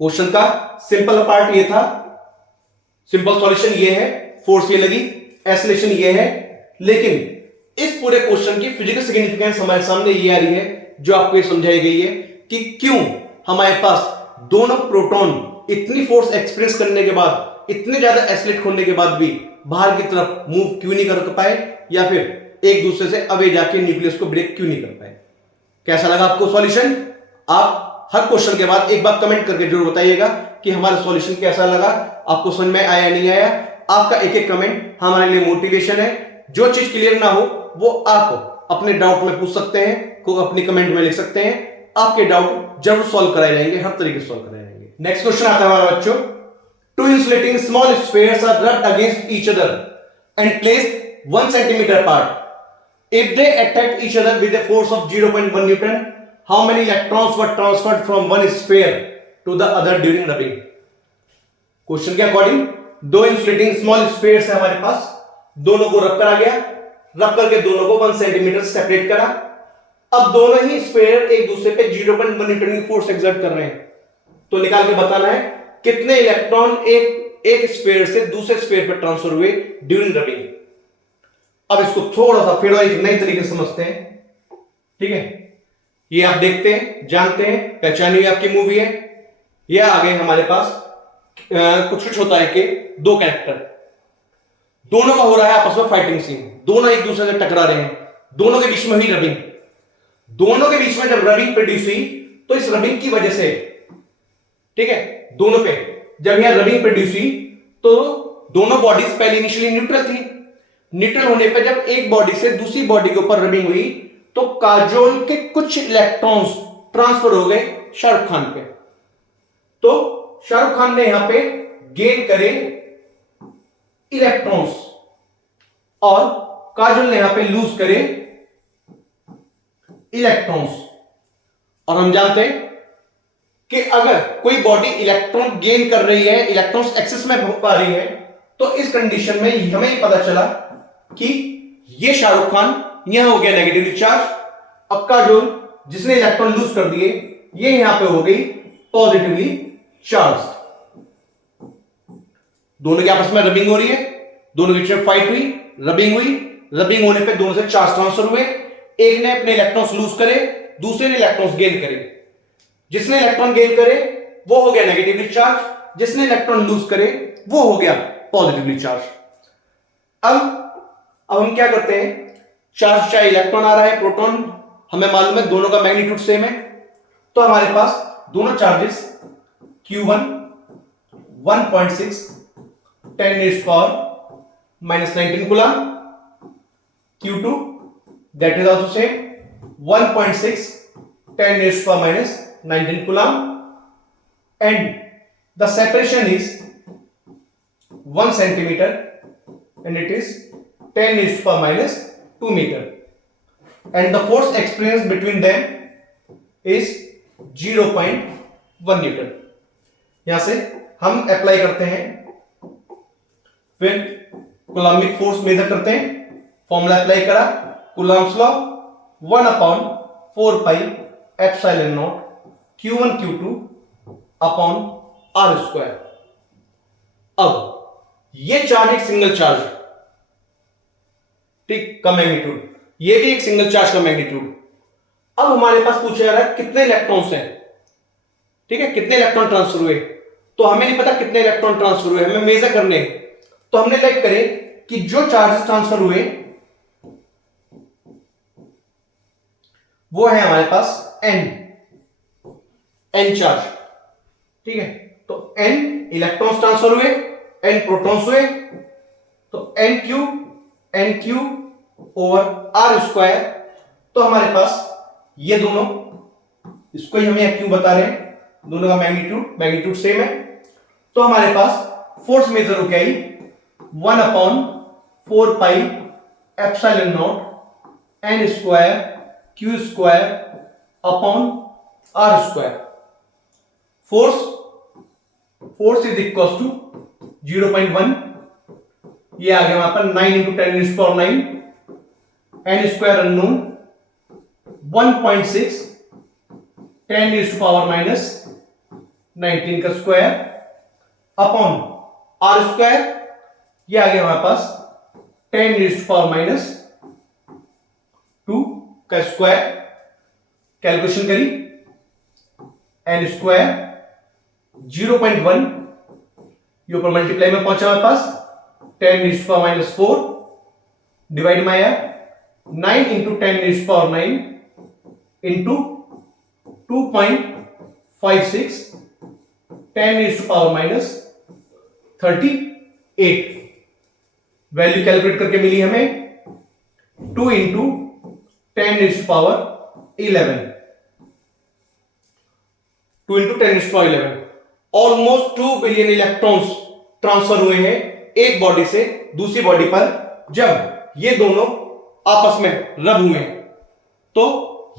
क्वेश्चन का सिंपल पार्ट ये था, सिंपल सॉल्यूशन ये है, फोर्स ये लगी, एक्सेलरेशन ये है। लेकिन इस पूरे क्वेश्चन की फिजिकल सिग्निफिकेंस हमारे सामने ये आ रही है, जो आपको ये समझाई गई है कि क्यों हमारे पास दोनों प्रोटॉन इतनी फोर्स एक्सपीरियंस करने के बाद, इतने ज्यादा एक्सेलरेट होने के बाद भी बाहर की तरफ मूव क्यों नहीं कर पाए, या फिर एक दूसरे से अवे जाके न्यूक्लियस को ब्रेक क्यों नहीं कर पाए। कैसा लगा आपको सॉल्यूशन? आप हर क्वेश्चन के बाद एक बार कमेंट करके जरूर बताइएगा कि हमारा सॉल्यूशन कैसा लगा, आपको समझ में आया नहीं आया। आपका एक एक कमेंट हमारे लिए मोटिवेशन है। जो चीज क्लियर ना हो वो आप अपने डाउट में पूछ सकते हैं, को अपने कमेंट में लिख सकते हैं। आपके डाउट जरूर सॉल्व कराए जाएंगे, हर तरीके से सॉल्व कराए जाएंगे। नेक्स्ट क्वेश्चन आता है हमारा बच्चों, two insulating small spheres are rubbed against each other and placed 1 centimeter apart. If they attacked each other with a force of 0.1 Newton, how many electrons were transferred from one sphere to the other during rubbing? Question के अकॉर्डिंग दो इंसुलेटिंग स्मॉल स्फीयर्स है हमारे पास, दोनों को रब करा गया, रब करके दोनों को 1 सेंटीमीटर सेपरेट करा। अब दोनों ही स्फीयर एक दूसरे पे 0.1 न्यूटन की फोर्स एक्सर्ट कर रहे हैं, तो निकाल के बताना है कितने इलेक्ट्रॉन एक स्फीयर से दूसरे स्फीयर पर ट्रांसफर हुए ड्यूरिंग रबिंग। अब इसको थोड़ा सा फिर एक नई तरीके से समझते हैं, ठीक है। ये आप देखते हैं, जानते हैं, पहचानी हुई आपकी मूवी है। ये आ गए हमारे पास कुछ कुछ होता है कि दो कैरेक्टर, दोनों का हो रहा है आपस में फाइटिंग सीन, दोनों एक दूसरे से टकरा रहे हैं, दोनों के बीच में हुई रबिंग। दोनों के बीच में जब रबिंग प्रोड्यूस हुई तो इस रबिंग की वजह से, ठीक है, दोनों पे जब यहां रबिंग प्रोड्यूस हुई तो दोनों बॉडीज पहले इनिशियली न्यूट्रल थी। न्यूट्रल होने पर जब एक बॉडी से दूसरी बॉडी के ऊपर रबिंग हुई तो काजोल के कुछ इलेक्ट्रॉन्स ट्रांसफर हो गए शाहरुख खान पे। तो शाहरुख खान ने यहां पे गेन करे इलेक्ट्रॉन्स और काजोल ने यहां पे लूज करे इलेक्ट्रॉन्स। और हम जानते हैं कि अगर कोई बॉडी इलेक्ट्रॉन गेन कर रही है, इलेक्ट्रॉन्स एक्सेस में पा रही है, तो इस कंडीशन में हमें ये पता चला कि ये शाहरुख खान यहां हो गया नेगेटिवली चार्ज, अक्का जोन जिसने इलेक्ट्रॉन लूज कर दिए ये यहां पे हो गई पॉजिटिवली चार्ज। दोनों के आपस में रबिंग हो रही है, दोनों के बीच में फाइट हुई, रबिंग हुई, रबिंग होने पे दोनों से चार्ज ट्रांसफर हुए, एक ने अपने इलेक्ट्रॉन्स लूज करे, दूसरे ने इलेक्ट्रॉन्स गेन करे। जिसने इलेक्ट्रॉन गेन करे वो हो गया नेगेटिवली चार्ज, जिसने इलेक्ट्रॉन लूज करे वो हो गया पॉजिटिवली चार्ज। अब हम क्या करते हैं, चार्ज चाहे इलेक्ट्रॉन आ रहा है प्रोटॉन, हमें मालूम है दोनों का मैग्नीट्यूड सेम है, तो हमारे पास दोनों charges Q1 1.6 10⁻⁻19 coulomb, Q2 that is also same 1.6 10⁻⁻19 coulomb, and the separation is 1 centimeter and it is 10⁻⁻2 meter, and the force experienced between them is 0.1 Newton. यहां से हम अप्लाई करते हैं, फिर कूलम्बिक फोर्स मेजर करते हैं, फॉर्मूला अप्लाई करा, Coulomb's law 1/4 pi epsilon not Q1 Q2 upon R square. अब ये चार्ज एक सिंगल चार्ज, ठीक, का मैग्नीट्यूड, ये भी एक सिंगल चार्ज का मैग्नीट्यूड। अब हमारे पास पूछा जा रहा है कितने इलेक्ट्रॉन्स हैं, ठीक है, कितने इलेक्ट्रॉन ट्रांसफर हुए, तो हमें नहीं पता कितने इलेक्ट्रॉन ट्रांसफर हुए, हमें मेजर करने, तो हमने लाइक करे कि जो चार्जेस ट्रांसफर हुए वो है हमारे पास n चार्ज, ठीक है, तो n इलेक्ट्रॉन्स ट्रांसफर हुए, n प्रोटॉन्स हुए, तो n Q over R square, तो हमारे पास ये दोनों, इसको ही हमें क्यू बता रहे हैं, दोनों का मैग्नीट्यूड सेम है, तो हमारे पास फोर्स मेजर हो गई 1/4 pi epsilon naught n square q square upon R square. Force is equal to 0.1, ये आ गया वहां पर 9 × 10⁻⁹, n स्क्वायर अननोन, 1.6 10⁻⁻19 का स्क्वायर अपॉन R स्क्वायर, ये आ गया हमारे पास 10⁻⁻2 का स्क्वायर, कैलकुलेशन करी, n स्क्वायर 0.1, ये ऊपर मल्टीप्लाई में पहुंचा हमारे पास 10⁻⁻4 डिवाइड में आया 9 × 10⁻⁹ इंटू 2.56 10⁻⁻38, वैल्यू कैलकुलेट करके मिली हमें 2 × 10⁻11, 2 × 10⁻11, ऑलमोस्ट 2 बिलियन इलेक्ट्रॉन्स ट्रांसफर हुए हैं एक बॉडी से दूसरी बॉडी पर, जब ये दोनों आपस में रब हुए। तो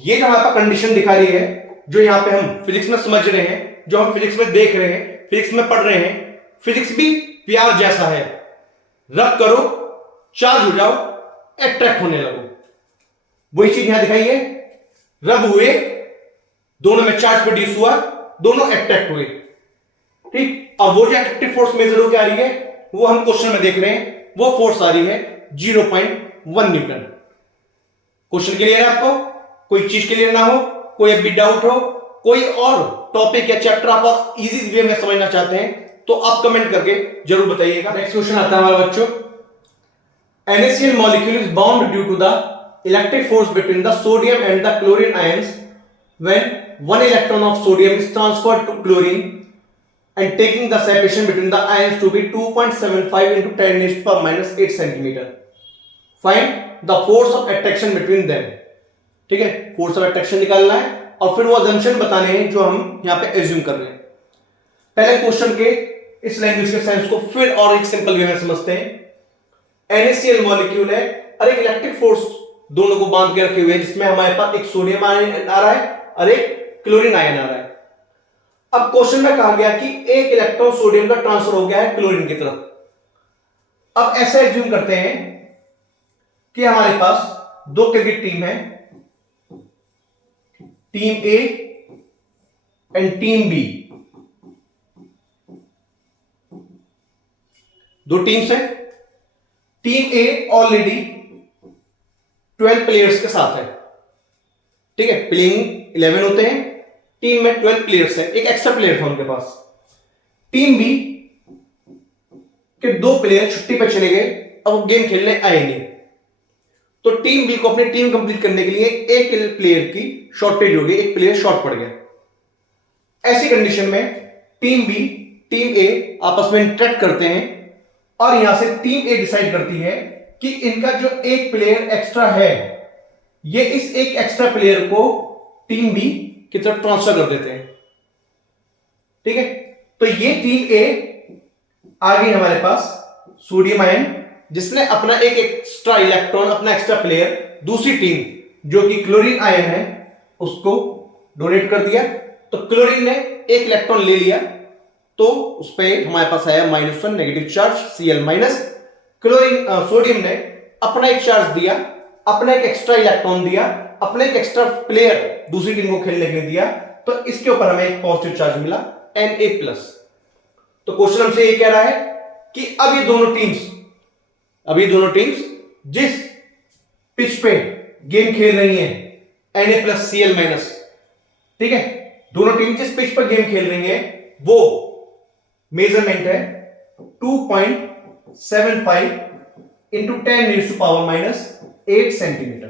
ये जो हमारे पास कंडीशन दिखा रही है, जो यहां पे हम फिजिक्स में समझ रहे हैं, जो हम फिजिक्स में देख रहे हैं, फिजिक्स में पढ़ रहे हैं, फिजिक्स भी प्यार जैसा है, रब करो, चार्ज हो जाओ, अट्रैक्ट होने लगो, वही चीज यहां दिखाई है, रब हुए, दोनों में चार्ज प्रोड्यूस हुआ, दोनों अट्रैक्ट हुए, ठीक। अब वो जो अट्रैक्टिव फोर्स मेजर हो क्या आ रही है, वो हम क्वेश्चन में देख रहे हैं, वो फोर्स आ रही है 0.1 न्यूटन। क्वेश्चन क्लियर है आपको? कोई चीज क्लियर ना हो, कोई अभी डाउट हो, कोई और टॉपिक या चैप्टर आप इजी वे में समझना चाहते हैं, तो आप कमेंट करके जरूर बताइएगा। नेक्स्ट क्वेश्चन आता है हमारे बच्चों, NaCl molecule is bound due to the electric force between the sodium and the chlorine ions when one electron of sodium is transferred to chlorine and taking the separation between the ions to be 2.75 into 10⁻⁻8 centimeter. Find the force of attraction between them. ठीक है, फोर्स ऑफ अट्रैक्शन निकालना है और फिर वो अजम्पशन बताने हैं जो हम यहां पे एज्यूम कर रहे हैं। पहले क्वेश्चन के इस लैंग्वेज के सेंस को फिर और एक सिंपल वे में समझते हैं। NaCl मॉलिक्यूल है और एक इलेक्ट्रिक फोर्स दोनों को बांध के रखे हुए हैं, जिसमें हमारे पास एक सोडियम आयन आ रहा है और एक क्लोरीन आयन आ रहा है। अब क्वेश्चन में कहा गया कि एक इलेक्ट्रॉन सोडियम का ट्रांसफर हो गया है क्लोरीन की तरफ। अब ऐसे एज्यूम करते हैं कि हमारे पास दो क्रिकेट टीम है, team A and team B. दो टीम्स हैं। टीम ए ऑलरेडी 12 प्लेयर्स के साथ है, ठीक है, प्लेइंग 11 होते हैं, टीम में 12 प्लेयर्स है, एक एक्स्ट्रा प्लेयर था उनके पास। टीम बी के दो प्लेयर छुट्टी पे चले गए, अब वो गेम खेलने आए नहीं, तो टीम बी को अपनी टीम कंप्लीट करने के लिए एक प्लेयर की शॉर्टेज हो गई, एक प्लेयर शॉर्ट पड़ गया। ऐसी कंडीशन में टीम बी टीम ए आपस में इंटरेक्ट करते हैं और यहां से टीम ए डिसाइड करती है कि इनका जो एक प्लेयर एक्स्ट्रा है, ये इस एक एक्स्ट्रा प्लेयर को टीम बी की तरफ ट्रांसफर कर देते हैं, ठीक है। तो ये टीम ए आ गई हमारे पास सोडियम आयन, जिसने अपना एक एक्स्ट्रा इलेक्ट्रॉन, अपना एक्स्ट्रा प्लेयर दूसरी टीम जो कि क्लोरीन आयन है उसको डोनेट कर दिया। तो क्लोरीन ने एक इलेक्ट्रॉन ले लिया, तो उस पर हमारे पास आया -1 negative charge Cl-। Chlorine sodium ने अपना एक चार्ज दिया, अपना एक एक्स्ट्रा इलेक्ट्रॉन दिया, अपने एक एक्स्ट्रा प्लेयर दूसरी टीम को खेलने के लिए दिया, तो इसके ऊपर हमें एक पॉजिटिव चार्ज मिला Na+। तो क्वेश्चन हमसे ये कह रहा है कि अब ये दोनों टीम्स जिस पिच पे गेम खेल रही हैं Na+Cl-, ठीक है, दोनों टीम जिस पिच पर गेम खेल रही हैं वो मेजरमेंट है 2.75 इंटू 10⁻⁻8 सेंटीमीटर।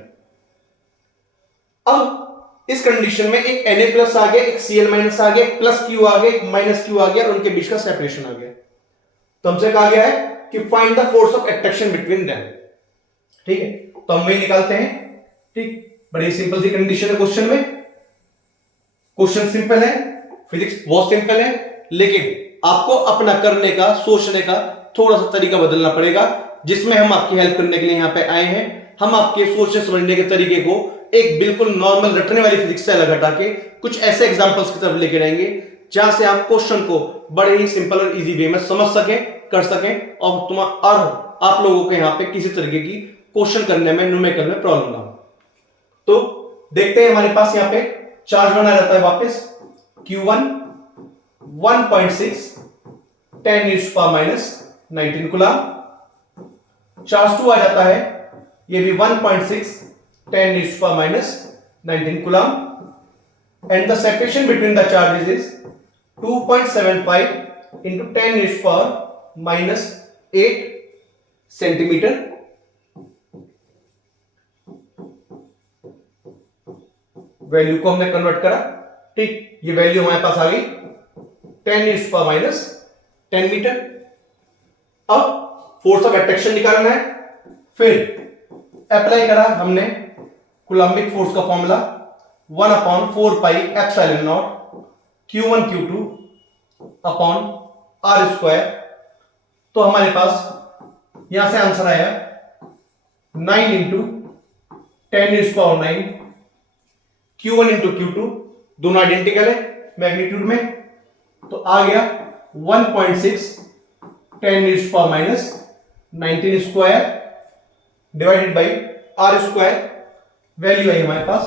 अब इस कंडीशन में एक Na+ आ गया, एक Cl- आ गया, एक +Q आ गया, एक -Q आ गया और उनके बीच का सेपरेशन आ गया। तो हमसे कहा गया है कि find the force of attraction between them, ठीक है। तो हम वही निकालते हैं, ठीक। बड़ी सिंपल सी कंडीशन है क्वेश्चन में। क्वेश्चन सिंपल है, फिजिक्स बहुत सिंपल है, लेकिन आपको अपना करने का, सोचने का थोड़ा सा तरीका बदलना पड़ेगा, जिसमें हम आपकी हेल्प करने के लिए यहां पे आए हैं। हम आपके सोचने समझने के तरीके को एक बिल्कुल नॉर्मल रटने वाली फिजिक्स से अलग हटा के कुछ ऐसे एग्जांपल्स की तरफ लेके रहेंगे जहां से आप क्वेश्चन को बड़े ही सिंपल और इजी वे में समझ सकें, कर सकें और आप लोगों को यहाँ पे किसी तरीके की क्वेश्चन करने में, न्यूमेरिकल में प्रॉब्लम ना हो। तो देखते हैं, हमारे पास यहाँ पे चार्ज बना रहता है वापस Q1 1.6 10⁻⁻19 कूलम। चार्ज 2 आ जाता है, ये भी 1.6 10⁻⁻19 coulomb, and the separation between the charges is 2.75 into 10⁻⁻8 centimetre. Value को हमने कन्वर्ट करा, ठीक, ये वैल्यू हमारे पास आ गई 10⁻10 मीटर। अब फोर्स ऑफ अट्रैक्शन निकालना है, फिर अप्लाई करा हमने कूलम्बिक फोर्स का formula 1/4πε0 Q1 Q2 upon R²। तो हमारे पास यहां से आंसर आया 9 इंटू 10⁻⁹ Q1 इंटू Q2, दोनों आइडेंटिकल है मैग्नीट्यूड में, तो आ गया 1.6 10⁻⁻19 square divided by R²। Value आई हमारे पास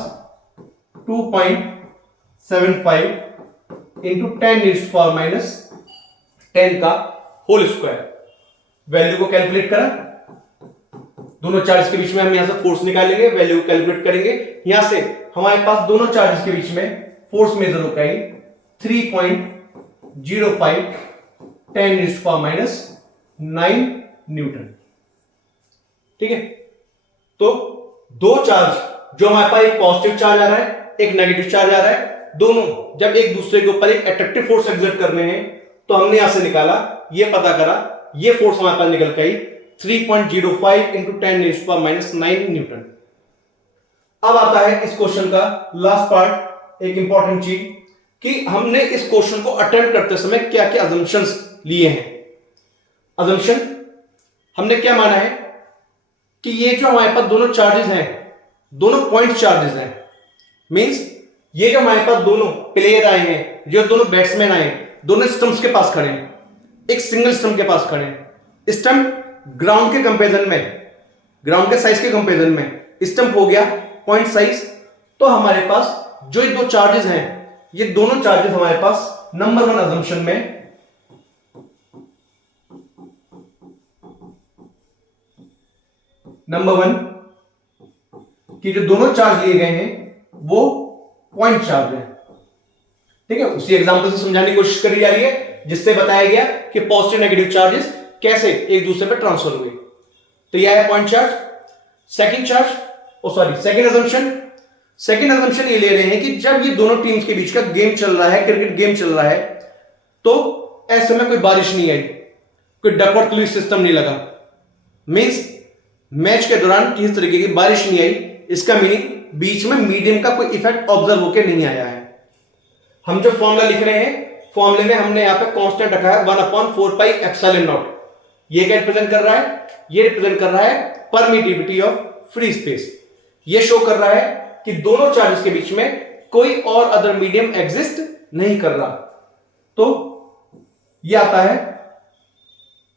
2.75 इंटू 10⁻10 का होल स्क्वायर। वैल्यू को कैलकुलेट करा, दोनों चार्ज के बीच में हम यहां से फोर्स निकालेंगे, वैल्यू को कैलकुलेट करेंगे। यहां से हमारे पास दोनों चार्ज के बीच में फोर्स मेजर होकर आई 3.05 10⁻⁹9 न्यूटन, ठीक है। तो दो चार्ज, जो हमारे पास एक पॉजिटिव चार्ज आ रहा है, एक नेगेटिव चार्ज आ रहा है, दोनों जब एक दूसरे के ऊपर एक अट्रैक्टिव फोर्स एक्सर्ट कर रहे हैं, तो हमने यहां से निकाला, ये पता करा, ये फोर्स हमारे पास निकल के आई 3.05 इंटू 10⁻⁹9 न्यूटन। अब आता है इस क्वेश्चन का लास्ट पार्ट, एक इंपॉर्टेंट चीज कि हमने इस क्वेश्चन को अटेम्प्ट करते समय क्या क्या अजम्पशंस लिए हैं। अजम्पशन हमने क्या माना है कि ये जो हमारे पास दोनों चार्जेस हैं, दोनों पॉइंट चार्जेस हैं, मींस ये जो हमारे पास दोनों प्लेयर आए हैं, जो दोनों बैट्समैन आए हैं, दोनों स्टंप्स के पास खड़े हैं, एक सिंगल स्टंप के पास खड़े हैं। स्टंप ग्राउंड के कंपेरिजन में, ग्राउंड के साइज के कंपेरिजन में स्टंप हो गया पॉइंट साइज। तो हमारे पास जो ये दो चार्जेस हैं, ये दोनों चार्जेस हमारे पास नंबर वन अजम्पशन में नंबर वन कि जो दोनों चार्ज लिए गए हैं वो पॉइंट चार्ज है। ठीक है, उसी एग्जांपल से समझाने की कोशिश करी जा रही है जिससे बताया गया कि पॉजिटिव नेगेटिव चार्जेस कैसे एक दूसरे पर ट्रांसफर हुए। तो यह है point charge. Second charge, second assumption. Second assumption ये ले रहे हैं कि जब ये दोनों टीम्स के बीच का गेम चल रहा है, क्रिकेट गेम चल रहा है, तो ऐसे में कोई बारिश नहीं आई, कोई डकवर्थ लुईस सिस्टम नहीं लगा, मींस मैच के दौरान किसी तरीके की बारिश नहीं आई। इसका मीनिंग बीच में मीडियम का कोई इफेक्ट ऑब्जर्व होकर नहीं आया है। हम जो फॉर्मूला लिख रहे हैं, फॉर्मूले में हमने यहां पे कांस्टेंट रखा है 1/4πε0। ये क्या रिप्रेजेंट कर रहा है? ये रिप्रेजेंट कर रहा है परमिटिविटी ऑफ फ्री स्पेस। ये शो कर रहा है कि दोनों चार्जेस के बीच में कोई और अदर मीडियम एग्जिस्ट नहीं कर रहा। तो ये आता है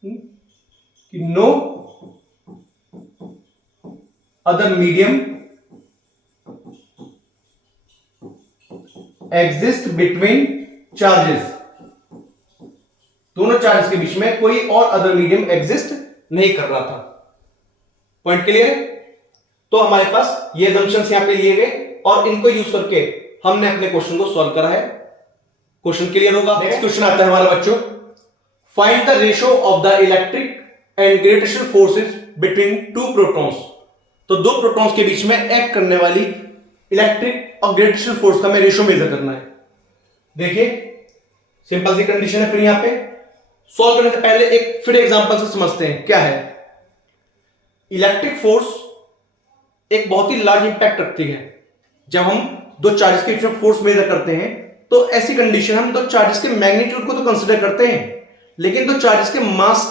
कि no other medium exist between charges. दोनों चार्जेस के बीच में कोई और अदर मीडियम एग्जिस्ट नहीं कर रहा था। पॉइंट क्लियर है? तो हमारे पास ये assumptions यहां पे लिए गए और इनको यूज करके हमने अपने क्वेश्चन को सॉल्व करा है। क्वेश्चन क्लियर होगा? नेक्स्ट क्वेश्चन आता है हमारा बच्चों, find the ratio of the electric and gravitational forces between two protons. तो दो प्रोटॉन्स के बीच में एक्ट करने वाली इलेक्ट्रिक और ग्रेविटेशनल फोर्स का हमें रेशियो मेजर करना है। देखिए सिंपल सी कंडीशन है। फिर यहां पे सॉल्व करने से पहले एक फिर एग्जांपल से समझते हैं क्या है। इलेक्ट्रिक फोर्स एक बहुत ही लार्ज इंपैक्ट रखती है। जब हम दो चार्जेस के बीच में फोर्स मेजर करते हैं तो ऐसी कंडीशन हम दो चार्जेस के मैग्नीट्यूड को तो कंसीडर करते हैं, लेकिन दो चार्जेस के मास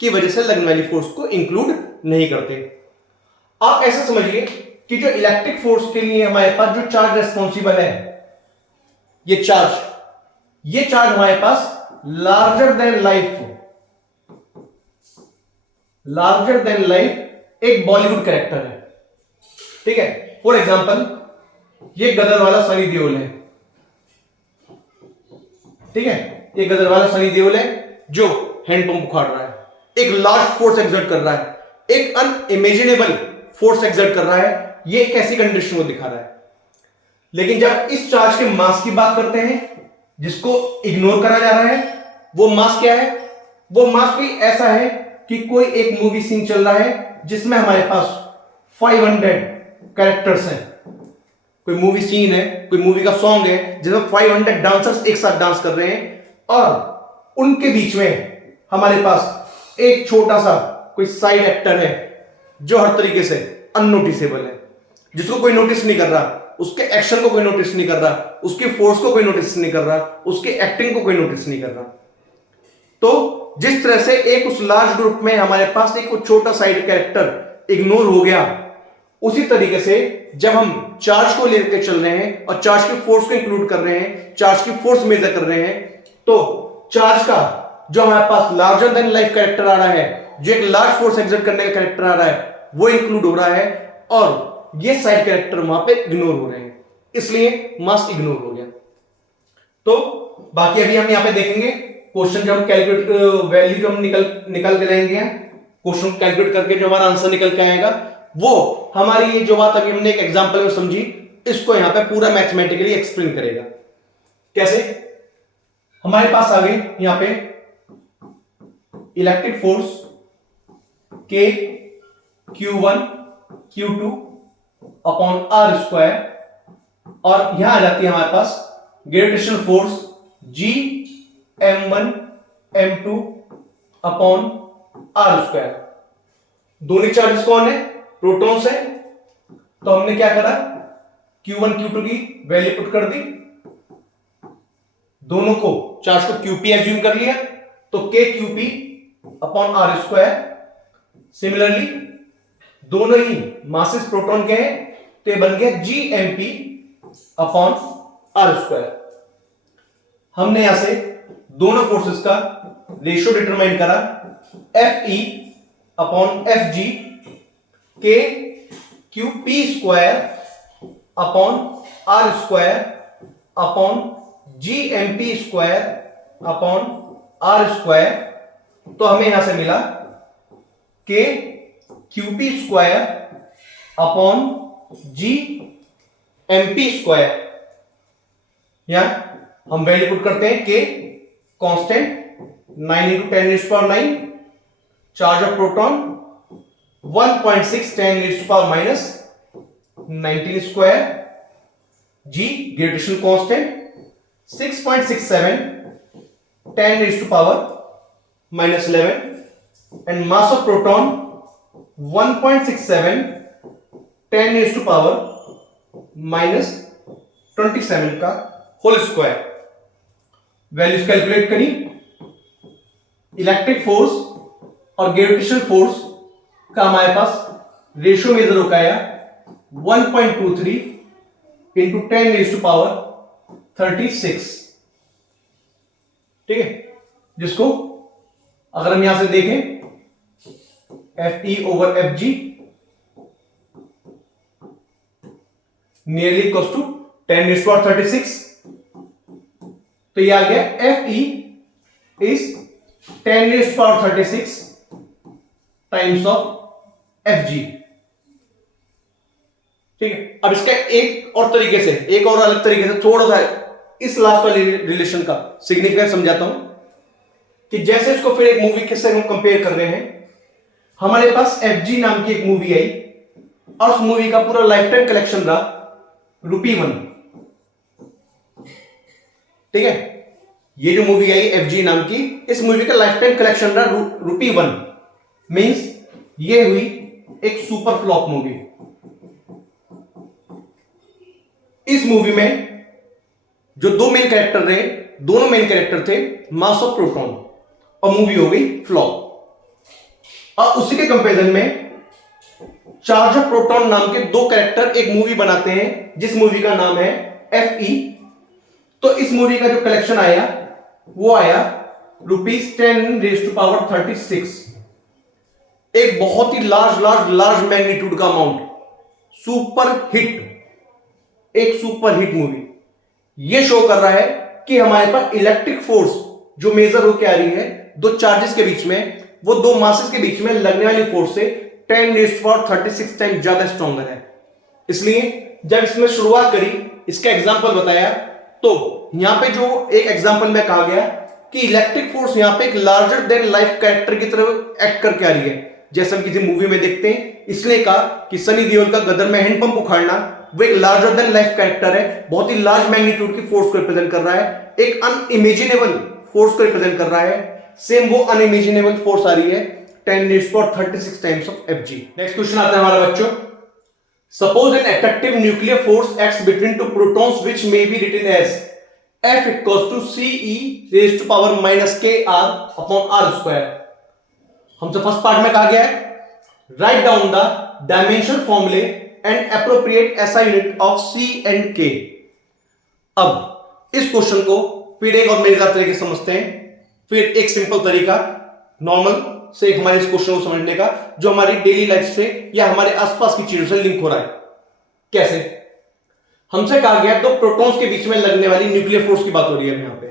की वजह से लगने वाली फोर्स को इंक्लूड नहीं करते। आप ऐसा समझिए कि जो इलेक्ट्रिक फोर्स के लिए हमारे पास जो चार्ज रेस्पॉन्सिबल है, ये चार्ज हमारे पास लार्जर देन लाइफ एक बॉलीवुड कैरेक्टर है। ठीक है, फॉर एग्जांपल ये गदर वाला सनी देओल है। ठीक है, ये गदर वाला सनी देओल है जो हैंडपंप उखाड़ रहा है, एक लार्ज फोर्स एक्सर्ट कर रहा है, एक अनइमेजिनेबल फोर्स एक्सर्ट कर रहा है। ये एक ऐसी कंडीशन को दिखा रहा है। लेकिन जब इस चार्ज के मास की बात करते हैं जिसको इग्नोर करा जा रहा है, वो मास क्या है? वो मास भी ऐसा है कि कोई एक मूवी सीन चल रहा है जिसमें हमारे पास 500 कैरेक्टर्स हैं। कोई मूवी सीन है, कोई मूवी का सॉन्ग है जिसमें 500 डांसर्स एक साथ डांस कर रहे हैं और उनके बीच में हमारे पास एक छोटा सा कोई साइड एक्टर है जो हर तरीके से अननोटिसेबल है, जिसको कोई नोटिस नहीं कर रहा, उसके एक्शन को कोई नोटिस नहीं कर रहा, उसकी फोर्स को कोई नोटिस नहीं कर रहा, उसकी एक्टिंग को कोई नोटिस नहीं कर रहा। तो जिस तरह से एक उस लार्ज ग्रुप में हमारे पास एक छोटा साइड कैरेक्टर इग्नोर हो गया, उसी तरीके से जब हम चार्ज को लेकर चल रहे हैं और चार्ज की फोर्स को इंक्लूड कर रहे हैं, चार्ज की फोर्स मेजर कर रहे हैं, तो चार्ज का जो हमारे पास लार्जर देन लाइफ कैरेक्टर आ रहा है, जो एक लार्ज फोर्स एक्सर्ट करने का कैरेक्टर आ रहा है, वो इंक्लूड हो रहा है और ये साइड कैरेक्टर वहां पे इग्नोर हो रहे हैं, इसलिए मास इग्नोर हो गया। तो बाकी अभी हम यहां पे देखेंगे क्वेश्चन जो हम कैलकुलेट वैल्यू जो हम निकल के लाएंगे, क्वेश्चन कैलकुलेट करके जो हमारा आंसर निकल के आएगा, वो हमारी ये जो बात अभी हमने एक एग्जांपल में समझी, इसको यहां पे पूरा मैथमेटिकली एक्सप्लेन करेगा। कैसे? हमारे पास आ गई यहां पे electric force K Q1 Q2 upon R square, और यहां आ जाती है हमारे पास gravitational force G M1 M2 upon R square. दोनों चार्जेस कौन है? प्रोटॉन्स है। तो हमने क्या करा, Q1 Q2 की वैल्यू पुट कर दी, दोनों को चार्ज को QP एज्यूम कर लिया, तो K QP upon R square. Similarly दोनों ही मासेस प्रोटॉन के हैं, तो ये बन गया GMP अपॉन आर स्क्वायर। हमने यहां से दोनों फोर्सेस का रेशियो डिटरमाइन करा, F E upon F G K Q P square upon R square upon G M P square upon R square. तो हमें यहां से मिला K Q P square upon G M P square. यहां हम वैल्यू पुट करते हैं K constant 9 into 10 raised to power 9, charge of proton 1.6 10 raised to power minus 19 स्क्वायर, G gravitation constant 6.67 10 raised to power minus 11 and mass of proton 1.67 10 raised to power minus 27 का होल स्क्वायर। वैल्यूज कैलकुलेट करी, इलेक्ट्रिक फोर्स और ग्रेविटेशनल फोर्स का हमारे पास रेशियो मेजर होकर आया 1.23 इंटू 10 रेज़ टू पावर 36। ठीक है, जिसको अगर हम यहां से देखें F E over F G nearly equals to 10 raise to power 36। तो ये आ गया F E is 10 raise to power 36 times of F G. ठीक है, अब इसका एक और तरीके से, एक और अलग तरीके से थोड़ा सा इस लास्ट वाले रिलेशन का सिग्निफिकेंस समझाता हूं कि जैसे इसको फिर एक मूवी के से हम कंपेयर कर रहे हैं। हमारे पास एफ जी नाम की एक मूवी आई और उस मूवी का पूरा लाइफ टाइम कलेक्शन रहा ₹1। ठीक है, ये जो मूवी आई एफ जी नाम की, इस मूवी का लाइफ टाइम कलेक्शन रहा ₹1। मींस ये हुई एक सुपर फ्लॉप मूवी। इस मूवी में जो दो मेन कैरेक्टर रहे, दोनों मेन कैरेक्टर थे मास ऑफ प्रोटॉन, और मूवी हो गई फ्लॉप। और उसी के कंपैरिजन में चार्ज ऑफ प्रोटॉन नाम के दो कैरेक्टर एक मूवी बनाते हैं जिस मूवी का नाम है एफ ई। तो इस मूवी का जो कलेक्शन आया वो आया ₹10 रेज़ टू पावर 36। एक बहुत ही लार्ज मैग्नीट्यूड का अमाउंट, सुपर हिट, एक सुपर हिट मूवी। ये शो कर रहा है कि हमारे पास इलेक्ट्रिक फोर्स जो मेजर होकर आ रही है दो चार्जेस के बीच में, वो दो मासेस के बीच में लगने वाली फोर्स से 10 रेज़ टू पावर 36 टाइम ज्यादा स्ट्रॉन्गर है। इसलिए जब इसमें शुरुआत करी, इसका एग्जांपल बताया, तो यहां पे जो एक एग्जांपल में कहा गया कि इलेक्ट्रिक फोर्स यहां पे एक लार्जर देन लाइफ कैरेक्टर की तरह एक्ट करके आ रही है, जैसे हम किसी मूवी में देखते हैं। इसलिए कहा कि सनी देओल का गदर में हैंडपंप उखाड़ना वो एक लार्जर देन लाइफ कैरेक्टर है, बहुत ही लार्ज मैग्नीट्यूड की फोर्स को रिप्रेजेंट कर रहा है, एक अनइमेजिनेबल फोर्स को रिप्रेजेंट कर रहा है। सेम वो अनइमेजिनेबल फोर्स आ रही है 10 raise to power 36 times of F G. Next question आता है हमारा बच्चों, suppose an attractive nuclear force acts between two protons which may be written as F equals to CE raise to power minus K R upon R square. हमसे फर्स्ट पार्ट में कहा गया है राइट डाउन द डायमेंशन फॉर्मूले and appropriate SI unit of C and K। अब इस क्वेश्चन को फिर एक और मजेदार तरीके से समझते हैं, फिर एक सिंपल तरीका नॉर्मल से हमारे इस क्वेश्चन को समझने का जो हमारी डेली लाइफ से या हमारे आसपास की चीजों से लिंक हो रहा है। कैसे? हमसे कहा गया तो प्रोटॉन्स के बीच में लगने वाली न्यूक्लियर फोर्स की बात हो रही है यहां पे।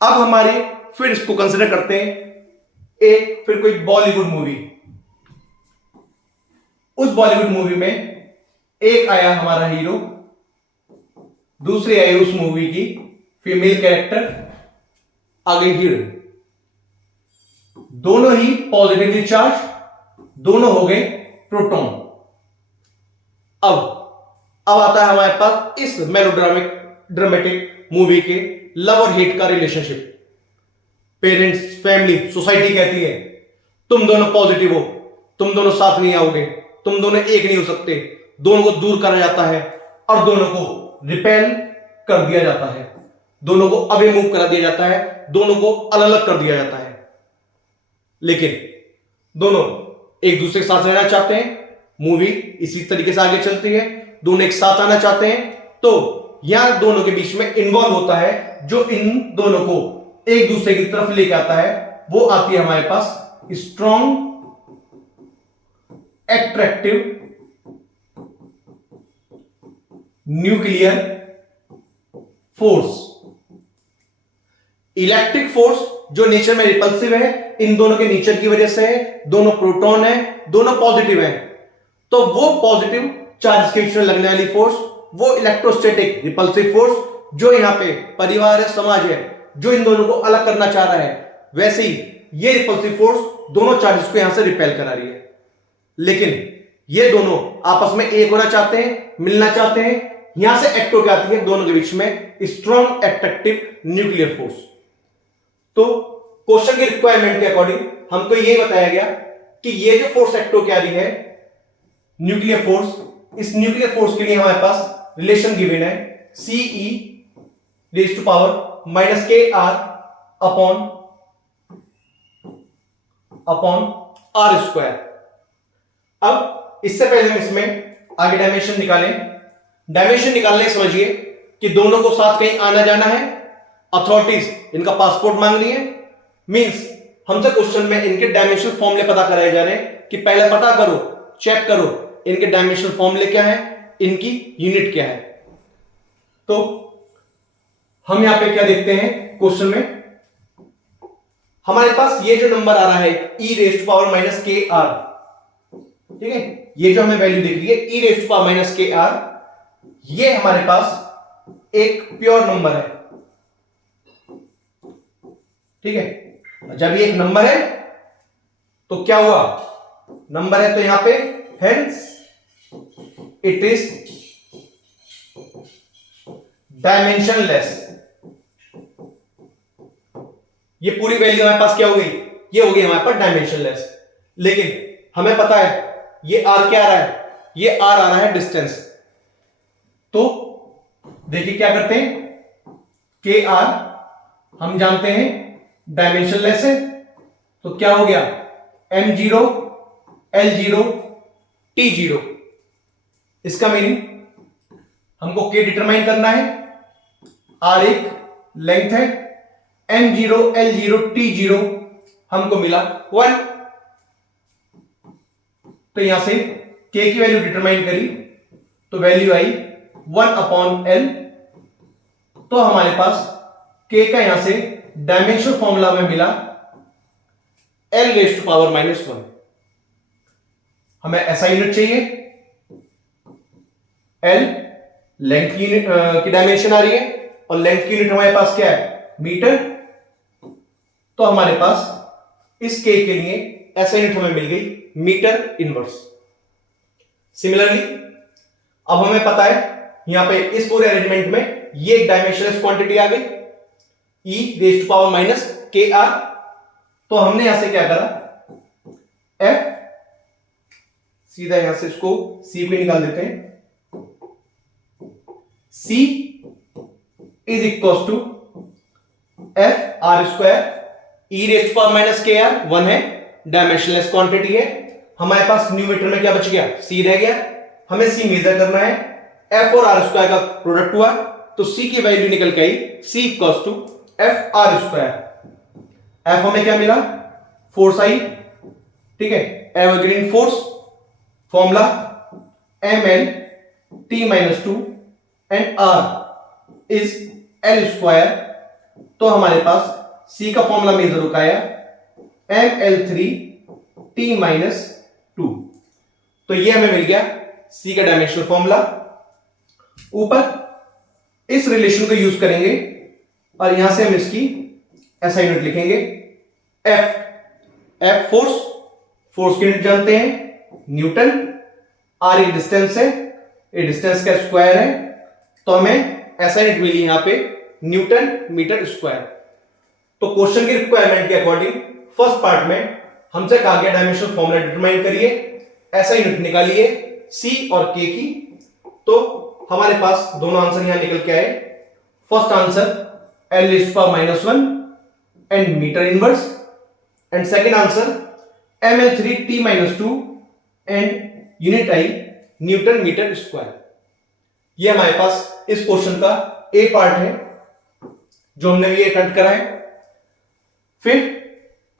अब हमारे फिर इसको कंसिडर करते हैं एक फिर कोई बॉलीवुड मूवी। उस बॉलीवुड मूवी में एक आया हमारा हीरो, दूसरी आई उस मूवी की फीमेल कैरेक्टर, आगे हीरो। दोनों ही पॉजिटिवली चार्ज, दोनों हो गए प्रोटॉन। अब आता है हमारे पास इस ड्रामेटिक मूवी के लव और हेट का रिलेशनशिप। पेरेंट्स, फैमिली, सोसाइटी कहती है तुम दोनों पॉजिटिव हो, तुम दोनों साथ नहीं आओगे, तुम दोनों एक नहीं हो सकते, दोनों को दूर करा जाता है और दोनों को रिपेल कर दिया जाता है, दोनों को अवे मूव करा दिया जाता है, दोनों को अलग अलग कर दिया जाता है। लेकिन दोनों एक दूसरे के साथ रहना चाहते हैं, मूवी इसी तरीके से आगे चलती है, दोनों एक साथ आना चाहते हैं। तो या दोनों के बीच में इन्वॉल्व होता है, जो इन दोनों को एक दूसरे की तरफ लेके आता है, वो आती है हमारे पास strong attractive nuclear force. Electric force जो नेचर में रिपल्सिव है, इन दोनों के नेचर की वजह से है, दोनों प्रोटॉन है, दोनों पॉजिटिव है, तो वो पॉजिटिव चार्ज के बीच में लगने वाली फोर्स, वो इलेक्ट्रोस्टैटिक रिपल्सिव फोर्स, जो यहां पे परिवार है, समाज है, जो इन दोनों को अलग करना चाह रहा है, वैसे ही ये रिपल्सिव फोर्स दोनों चार्जेस को यहां से रिपेल करा रही है। लेकिन ये दोनों आपस में एक होना चाहते हैं, मिलना चाहते हैं, यहां से एक्ट होकर आती है दोनों के बीच में स्ट्रॉन्ग एट्रैक्टिव न्यूक्लियर फोर्स। तो क्वेश्चन की रिक्वायरमेंट के अकॉर्डिंग हमको यह बताया गया कि ये जो फोर्स एक्ट होकर आ रही है न्यूक्लियर फोर्स, इस न्यूक्लियर फोर्स के लिए हमारे पास रिलेशन गिवन है CE raise to power minus KR upon R square. अब इससे पहले हम इसमें आगे डायमेंशन निकालें। डायमेंशन निकालने समझिए कि दोनों को साथ कहीं आना जाना है, अथॉरिटीज इनका पासपोर्ट मांग रही है, मींस हमसे क्वेश्चन में इनके डायमेंशनल फॉर्मूले पता कराए जा रहे हैं कि पहले पता करो, चेक करो इनके डायमेंशनल फॉर्मूले क्या है, इनकी यूनिट क्या है। तो हम यहां पे क्या देखते हैं क्वेश्चन में, हमारे पास ये जो नंबर आ रहा है e raise to power minus KR, ठीक है, ये जो हमें वैल्यू दिख रही है e raise to power minus KR, ये हमारे पास एक प्योर नंबर है, ठीक है। जब ये एक नंबर है तो क्या हुआ, नंबर है तो यहां पे हेंस इट इज डायमेंशनलेस। ये पूरी वैल्यू हमारे पास क्या हो गई, ये हो गई हमारे पास डायमेंशनलेस। लेकिन हमें पता है ये r क्या आ रहा है, ये r आ रहा है डिस्टेंस। तो देखिए क्या करते हैं, KR हम जानते हैं डायमेंशनलेस है, तो क्या हो गया M0 L0 T0। इसका मीनिंग हमको K डिटरमाइन करना है, R एक लेंथ है, M0 L0 T0 हमको मिला 1। तो यहां से K की वैल्यू डिटरमाइन करी तो वैल्यू आई 1 अपॉन L। तो हमारे पास K का यहां से डायमेंशन फॉर्मूला में मिला L raise to power minus 1। हमें ऐसा यूनिट चाहिए, L लेंथ की डायमेंशन आ रही है और लेंथ की यूनिट हमारे पास क्या है, मीटर। तो हमारे पास इस K के लिए ऐसा यूनिट हमें मिल गई मीटर इनवर्स। सिमिलरली अब हमें पता है यहां पे इस पूरे अरेंजमेंट में ये एक डायमेंशनलेस क्वांटिटी आ गई e raise to power minus KR। तो हमने यहां से क्या करा, F सीधा यहां से इसको C पे निकाल देते हैं, C is equal to F R square, e raise to power minus KR 1 है, डायमेंशनलेस क्वांटिटी है। हमारे पास न्यूमेटर में क्या बच गया, C रह गया। हमें C मेजर करना है, F और R स्क्वायर का प्रोडक्ट हुआ तो C की वैल्यू निकल के आई C equal to F R square. F हमें क्या मिला, फोर्स आई, ठीक है, evergreen force, formula ML T-2 and R is L square. तो हमारे पास C का फॉर्मूला मेजर होकर आया ML3 T-2। तो ये हमें मिल गया C का डायमेंशनल फॉर्मूला। ऊपर इस रिलेशन को यूज करेंगे और यहां से हम इसकी ऐसा यूनिट लिखेंगे F फोर्स की यूनिट जानते हैं न्यूटन, R ये डिस्टेंस है, ये डिस्टेंस का स्क्वायर है, तो हमें ऐसा यूनिट मिली यहां पे न्यूटन मीटर स्क्वायर। तो क्वेश्चन की रिक्वायरमेंट के अकॉर्डिंग फर्स्ट पार्ट में हमसे कहा गया डायमेंशनल फॉर्मूला डिटरमाइन करिए, ऐसा यूनिट निकालिए C और K की। तो हमारे पास दोनों आंसर यहां निकल के आए। First answer L raise to power minus 1 and metre inverse, and second answer ML3 T-2 and unit आई न्यूटन मीटर स्क्वायर। ये हमारे पास इस क्वेश्चन का ए पार्ट है जो हमने ये अटेम्प्ट करा है। फिर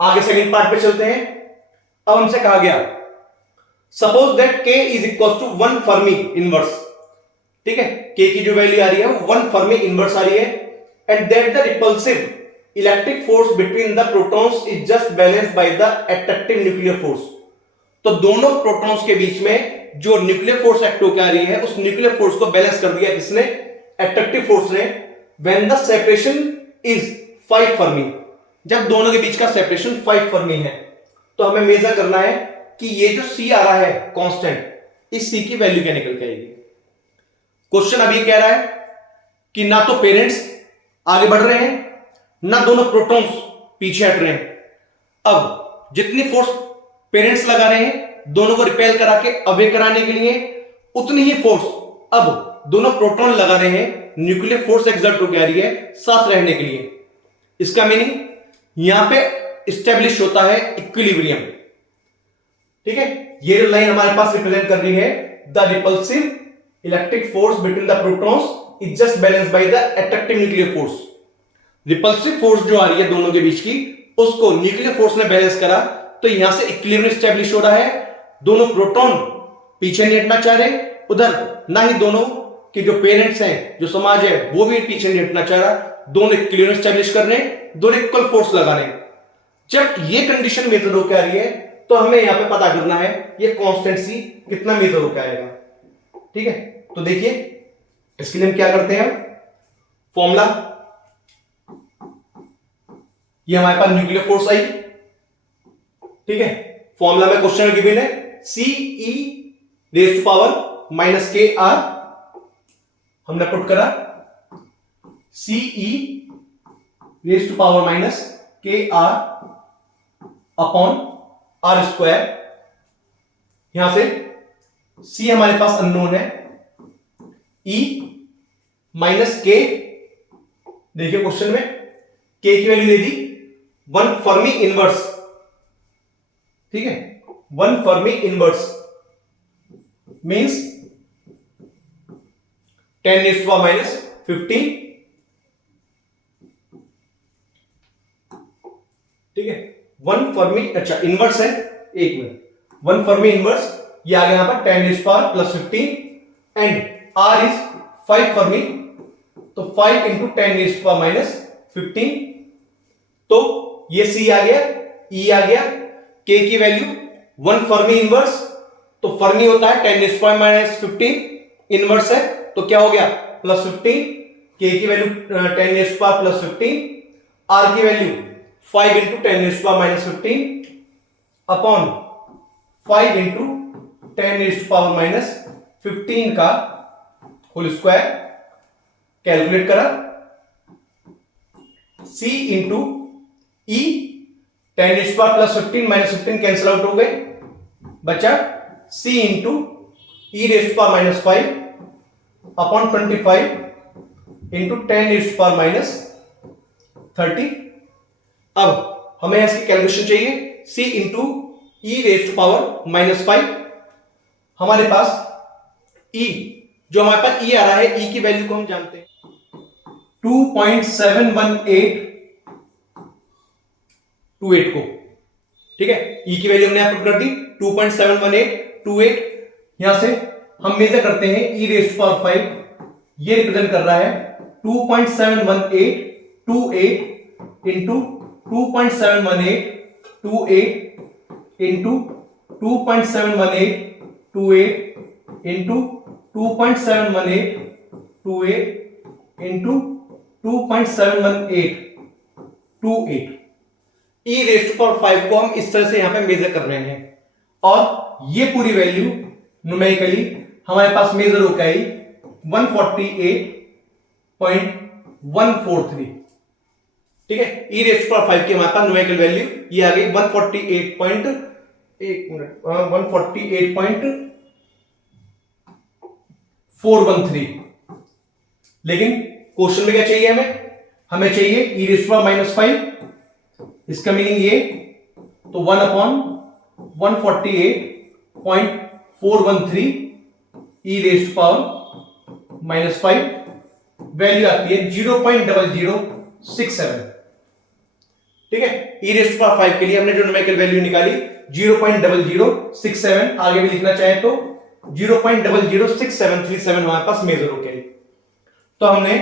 आगे सेकंड पार्ट पे चलते हैं। अब हमसे कहा गया suppose that k is equal to 1 fermi inverse, ठीक है, k की जो वैल्यू आ रही है वो 1 फर्मी इनवर्स आ रही है, and that the repulsive electric force between the protons is just balanced by the attractive nuclear force. तो दोनों प्रोटॉन्स के बीच में जो न्यूक्लियर फोर्स एक्ट होकर आ रही है उस न्यूक्लियर फोर्स को बैलेंस कर दिया किसने? अट्रैक्टिव फोर्स ने। When the separation is 5 Fermi, जब दोनों के बीच का सेपरेशन 5 फर्मी है, तो हमें मेजर करना है कि ये जो C आ रहा है कांस्टेंट, इस C की वैल्यू क्या निकल के आएगी। क्वेश्चन अभी कह रहा है कि ना तो पेरेंट्स आगे बढ़ रहे हैं ना दोनों प्रोटॉन्स पीछे हट रहे हैं। अब जितनी फोर्स पेरेंट्स लगा रहे हैं दोनों को रिपेल करा के अवे कराने के लिए, उतनी ही फोर्स अब दोनों प्रोटॉन लगा रहे हैं न्यूक्लियर फोर्स एक्सर्ट होकर आ रही है साथ रहने के लिए। इसका मीनिंग यहां पे स्टेब्लिश होता है इक्विलिब्रियम, ठीक है। ये लाइन हमारे पास रिप्रेजेंट कर रही है the repulsive electric force between the protons is just balanced by the attractive nuclear force. Repulsive force जो आ रही है दोनों के बीच की, उसको न्यूक्लियर फोर्स ने बैलेंस करा, तो यहां से इक्विलिब्रियम स्टैब्लिश हो रहा है। दोनों प्रोटॉन पीछे नहीं हटना चाह रहे, उधर ना ही दोनों के जो पेरेंट्स हैं, जो समाज है, वो भी पीछे नहीं हटना चाह रहा। दोनों इक्विलिब्रियम स्टैब्लिश कर रहे हैं, दोनों इक्वल फोर्स लगा रहे हैं। जब ये कंडीशन मेजर होकर आ रही है तो हमें यहां पे पता करना है ये कांस्टेंट C कितना मेजर होकर आएगा, ठीक है। तो देखिए इसके लिए हम क्या करते हैं, फॉर्मूला, ये हमारे पास न्यूक्लियर फोर्स आई, ठीक है। फॉर्मूला में क्वेश्चन में गिवन है CE raise to power minus KR, हमने पुट करा CE raise to power minus KR upon R square. यहां से C हमारे पास अननोन है, E माइनस K, देखिए क्वेश्चन में K की वैल्यू दे दी 1 फर्मी इनवर्स, ठीक है। 1 fermi inverse means 10 raised to power minus 15, ठीक है। 1 फर्मी, अच्छा इनवर्स है, एक मिनट, 1 फर्मी इनवर्स, ये आ गया यहां पर 10 raised to power plus 15 and R is 5 Fermi, तो 5 into 10 raised to power minus 15, तो ये C आ गया, E आ गया, K की वैल्यू 1 फर्मी इनवर्स, तो फर्मी होता है 10 raised to power minus 15, inverse है तो क्या हो गया प्लस 15, K की value 10 raised to power plus 15, R की value 5 into 10 raised to power minus 15 upon 5 into 10 raised to power minus 15 का होल स्क्वायर, कैलकुलेट करा, C into E 10 raised to power plus 15 minus 15 cancel out हो गए, बचा C into E raised to power minus 5 upon 25 into 10 raised to power minus 30। अब हमें इसकी कैलकुलेशन चाहिए, C into E raised to power minus 5, हमारे पास E, जो हमारे पास E आ रहा है, E की वैल्यू को हम जानते हैं 2.71828 को, ठीक है। E की वैल्यू हमने पुट कर दी 2.71828, यहां से हम मेजर करते हैं E raised to power 5, ये रिप्रेजेंट कर रहा है 2.71828 into 2.71828 into 2.71828 into 2.71828 into 2.71828। E raise to power 5 को हम इस तरह से यहां पे मेजर कर रहे हैं, और ये पूरी वैल्यू न्यूमेरिकली हमारे पास मेजर होकर आई 148.143, ठीक है। E रेज़ टू पावर 5 की हमारे पास न्यूमेरिकल वैल्यू ये आ गई 148.413। लेकिन क्वेश्चन में क्या चाहिए, हमें चाहिए E raise to power minus 5, इसका मीनिंग ये, तो 1 अपॉन 148.413 E raise to power minus 5 value आती है 0.0067। ठीक है, e रेज़ टू पावर 5 के लिए हमने जो न्यूमेरिकल वैल्यू निकाली 0.0067, आगे भी लिखना चाहे तो 0.006737 हमारे पास मेजर हो गई। तो हमने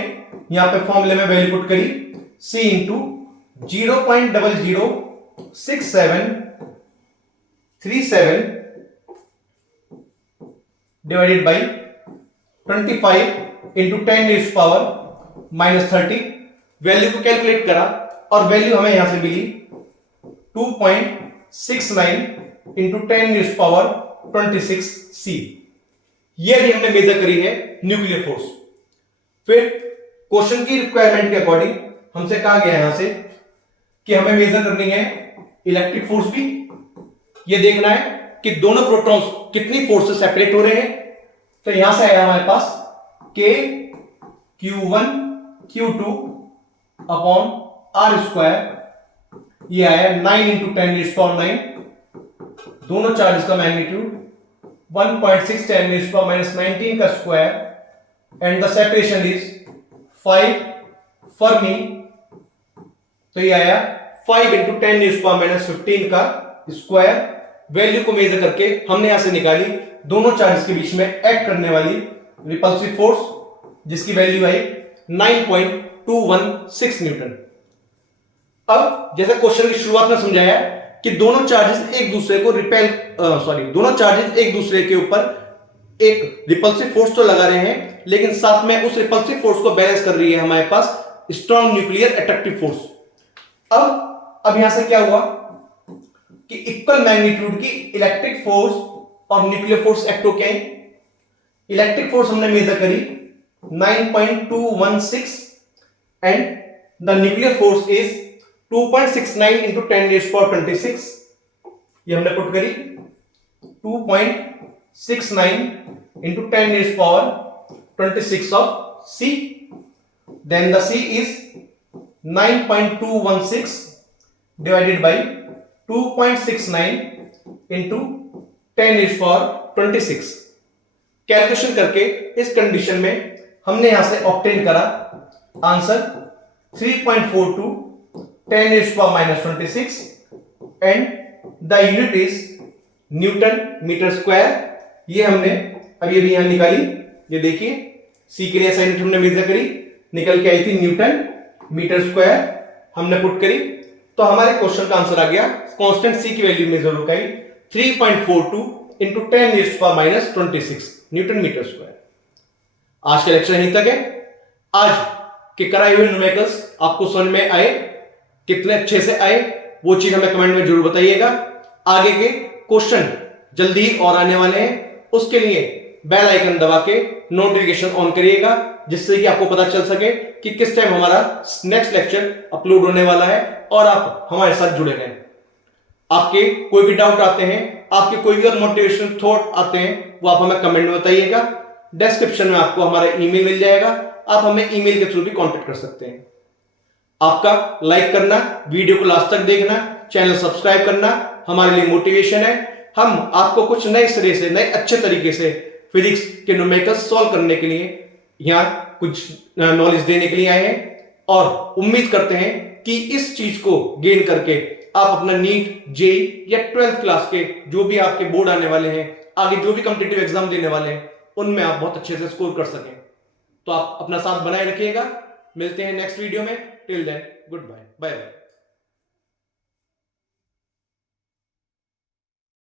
यहां पे फॉर्मूले में वैल्यू पुट करी c into 0.006737 divided by 25 into 10 raise to power -30। वैल्यू को कैलकुलेट करा और वैल्यू हमें यहां से मिली 2.69 into 10 raise to power 26 C। ये भी हमने मेजर करी है न्यूक्लियर फोर्स। फिर क्वेश्चन की रिक्वायरमेंट के अकॉर्डिंग हमसे कहा गया यहां से कि हमें मेजर करनी है इलेक्ट्रिक फोर्स भी। ये देखना है कि दोनों प्रोटॉन्स कितनी फोर्स से सेपरेट हो रहे हैं। तो यहां से आया हमारे पास K Q1 Q2 upon R square, ये आया 9 इंटू 10 रेज़ टू पावर 9। दोनों चार्जेस का मैग्नीट्यूड 1.6 10 रेज़ टू पावर -19 का square and the separation is 5 Fermi. तो ये आया 5 इंटू 10 रेज़ टू पावर -15 का स्क्वायर। वैल्यू को मेजर करके हमने यहां से निकाली दोनों चार्जेस के बीच में एक्ट करने वाली रिपल्सिव फोर्स, जिसकी वैल्यू आई 9.216 न्यूटन। अब जैसे क्वेश्चन की शुरुआत में समझाया कि दोनों चार्जेस एक दूसरे को दोनों चार्जेस एक दूसरे के ऊपर एक रिपल्सिव फोर्स तो लगा रहे हैं, लेकिन साथ में उस रिपल्सिव फोर्स को बैलेंस कर रही है हमारे पास स्ट्रॉन्ग न्यूक्लियर अट्रैक्टिव फोर्स। अब यहां से क्या हुआ कि इक्वल मैग्नीट्यूड की इलेक्ट्रिक फोर्स और न्यूक्लियर फोर्स एक्ट हो गए। इलेक्ट्रिक फोर्स हमने मेजर करी 9.216 and the nuclear force is 2.69 into 10 raise to power 26। ये हमने पुट करी 2.69 into 10 raise to power 26 of C। Then the C is 9.216 divided by 2.69 into 10 raise to power 26। Calculation करके इस कंडीशन में हमने यहां से ऑब्टेन करा answer 3.42 10 raise to power -26 and the unit is newton metre square. ये हमने अभी यहां निकाली, ये देखिए C के लिए ऐसा यूनिट हमने मेजर करी, निकल के आई थी न्यूटन मीटर स्क्वायर, हमने पुट करी। तो हमारे क्वेश्चन का आंसर आ गया कांस्टेंट C की वैल्यू मेजर हो गई 3.42 into 10 raise to power -26 newton metre square. आज का लेक्चर यहीं तक है। आज के कराए हुए न्यूमेरिकल्स आपको समझ में आए, कितने अच्छे से आए, वो चीज हमें कमेंट में जरूर बताइएगा। आगे के क्वेश्चन जल्दी ही और आने वाले हैं, उसके लिए बेल आइकन दबा के नोटिफिकेशन ऑन करिएगा, जिससे कि आपको पता चल सके कि किस टाइम हमारा नेक्स्ट लेक्चर अपलोड होने वाला है और आप हमारे साथ जुड़े रहें। आपके कोई भी डाउट आते हैं, आपके कोई भी और मोटिवेशनल थॉट आते हैं, वो आप हमें कमेंट में बताइएगा। डिस्क्रिप्शन में आपको हमारा ईमेल मिल जाएगा, आप हमें ईमेल के थ्रू भी कांटेक्ट कर सकते हैं। आपका लाइक करना, वीडियो को लास्ट तक देखना, चैनल सब्सक्राइब करना हमारे लिए मोटिवेशन है। हम आपको कुछ नए सिरे से, नए अच्छे तरीके से फिजिक्स के न्यूमेरिकल्स सॉल्व करने के लिए यहाँ कुछ नॉलेज देने के लिए आए हैं और उम्मीद करते हैं कि इस चीज को गेन करके आप अपना नीट, जेईई या 12th क्लास के जो भी आपके बोर्ड आने वाले हैं, आगे जो भी कॉम्पिटिटिव एग्जाम देने वाले हैं, उनमें आप बहुत अच्छे से स्कोर कर सकें। तो आप अपना साथ बनाए रखिएगा। मिलते हैं नेक्स्ट वीडियो में। Till then goodbye, bye bye.